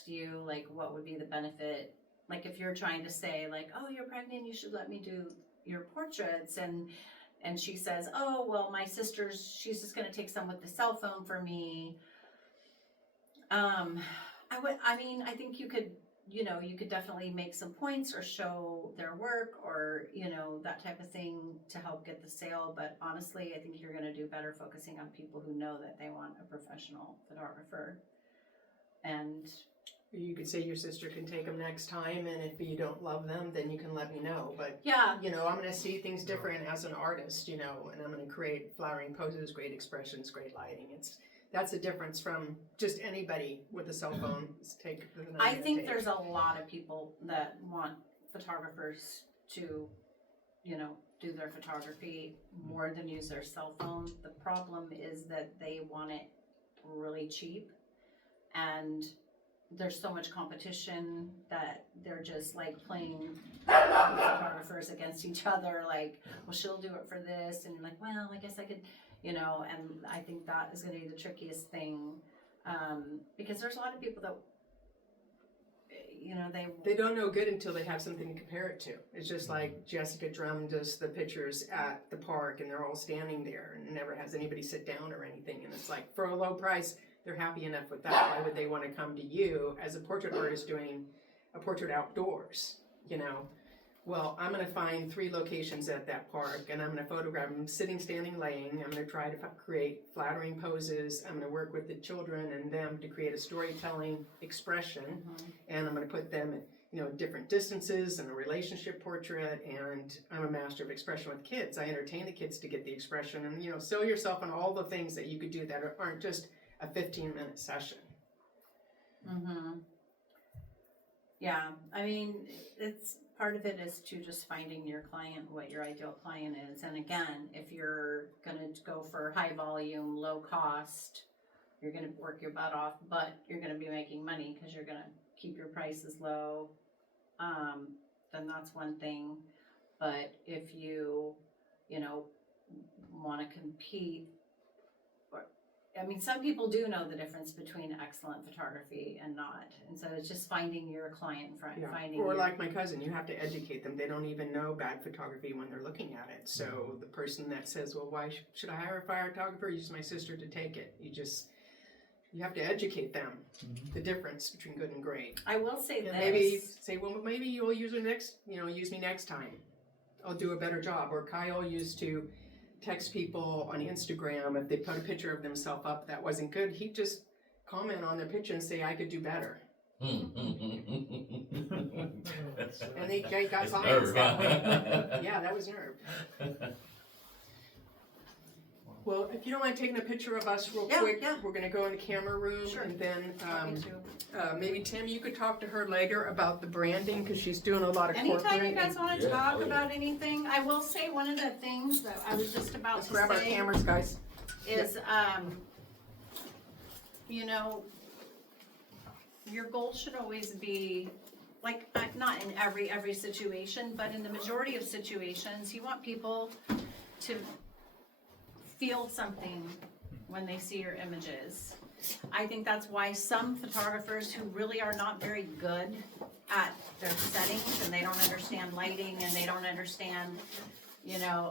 you like what would be the benefit, like if you're trying to say like, oh, you're pregnant, you should let me do your portraits, and she says, oh, well, my she's just going to take some with the cell phone for me. I think you could, you know, you could definitely make some points or show their work or, you know, that type of thing to help get the sale. But honestly, I think you're going to do better focusing on people who know that they want a professional photographer. And You could say your sister can take them next time, and if you don't love them, then you can let me know. But yeah, you know, I'm going to see things different as an artist, you know, and I'm going to create flowering poses, great expressions, great lighting. That's a difference from just anybody with a cell phone. I think there's a lot of people that want photographers to, you know, do their photography more than use their cell phone. The problem is that they want it really cheap. And there's so much competition that they're just like playing photographers against each other, like, well, she'll do it for this, and like, well, I guess I could, and I think that is gonna be the trickiest thing, because there's a lot of people that, They don't know good until they have something to compare it to. It's just like Jessica Drum does the pictures at the park and they're all standing there and never has anybody sit down or anything. And it's like, for a low price, they're happy enough with that. Why would they want to come to you as a portrait artist doing a portrait outdoors? Well, I'm going to find 3 locations at that park and I'm going to photograph them sitting, standing, laying. I'm going to try to create flattering poses. I'm going to work with the children and them to create a storytelling expression. And I'm going to put them at different distances in a relationship portrait. And I'm a master of expression with kids. I entertain the kids to get the expression and, sell yourself on all the things that you could do that aren't just a 15-minute session. Yeah, I mean, it's part of it is to just finding your client, what your ideal client is. And again, if you're gonna go for high volume, low cost, you're gonna work your butt off, but you're gonna be making money because you're gonna keep your prices low. Then that's one thing. But if you, want to compete, some people do know the difference between excellent photography and not. And so it's just finding your client finding Or your... like my cousin, you have to educate them. They don't even know bad photography when they're looking at it. So the person that says, well, why should I hire a photographer? Use my sister to take it. You have to educate them the difference between good and great. I will say And this. maybe say, well, maybe you'll use me next time. I'll do a better job. Or Kyle used to text people on Instagram if they put a picture of themselves up that wasn't good. He'd just comment on their picture and say, I could do better. And they got That's clients nerve, that huh? way. Yeah, that was nerve. Well, if you don't mind taking a picture of us real quick, we're going to go in the camera room. Sure. And then Me too. maybe Tim, you could talk to her later about the branding because she's doing a lot of corporate. Anytime you guys want to Yeah, talk oh, yeah. about anything, I will say one of the things that I was just about Let's to grab our say cameras, guys. is, your goal should always be, like, not in every situation, but in the majority of situations, you want people to feel something when they see your images. I think that's why some photographers who really are not very good at their settings and they don't understand lighting and they don't understand,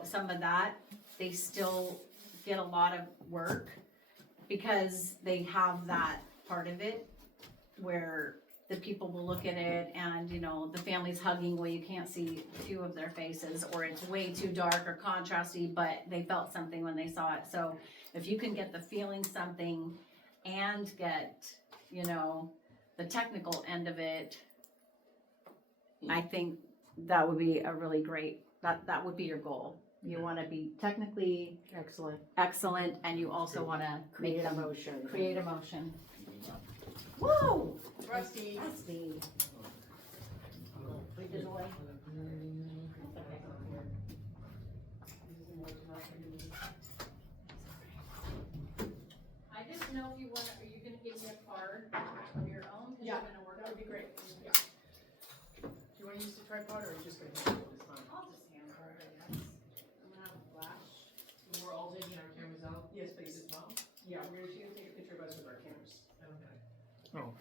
some of that, they still get a lot of work because they have that part of it where the people will look at it and, the family's hugging, well, you can't see 2 of their faces, or it's way too dark or contrasty, but they felt something when they saw it. So if you can get the feeling something and get, the technical end of it, I think that would be a really great, that would be your goal. You want to be technically excellent, and you also want to Create emotion. Create emotion. Whoa! Rusty. We did away. I didn't know if are you gonna give me a card of your own? 'Cause you're gonna work. That would be great. Yeah. Do you want to use the tripod or are you just going to hand it this time? I'll just hand card, I guess. I'm gonna have a flash. We're all taking our cameras out Yes, please. as well? Yeah, we're going to take a picture of us with our cameras. Okay. Oh,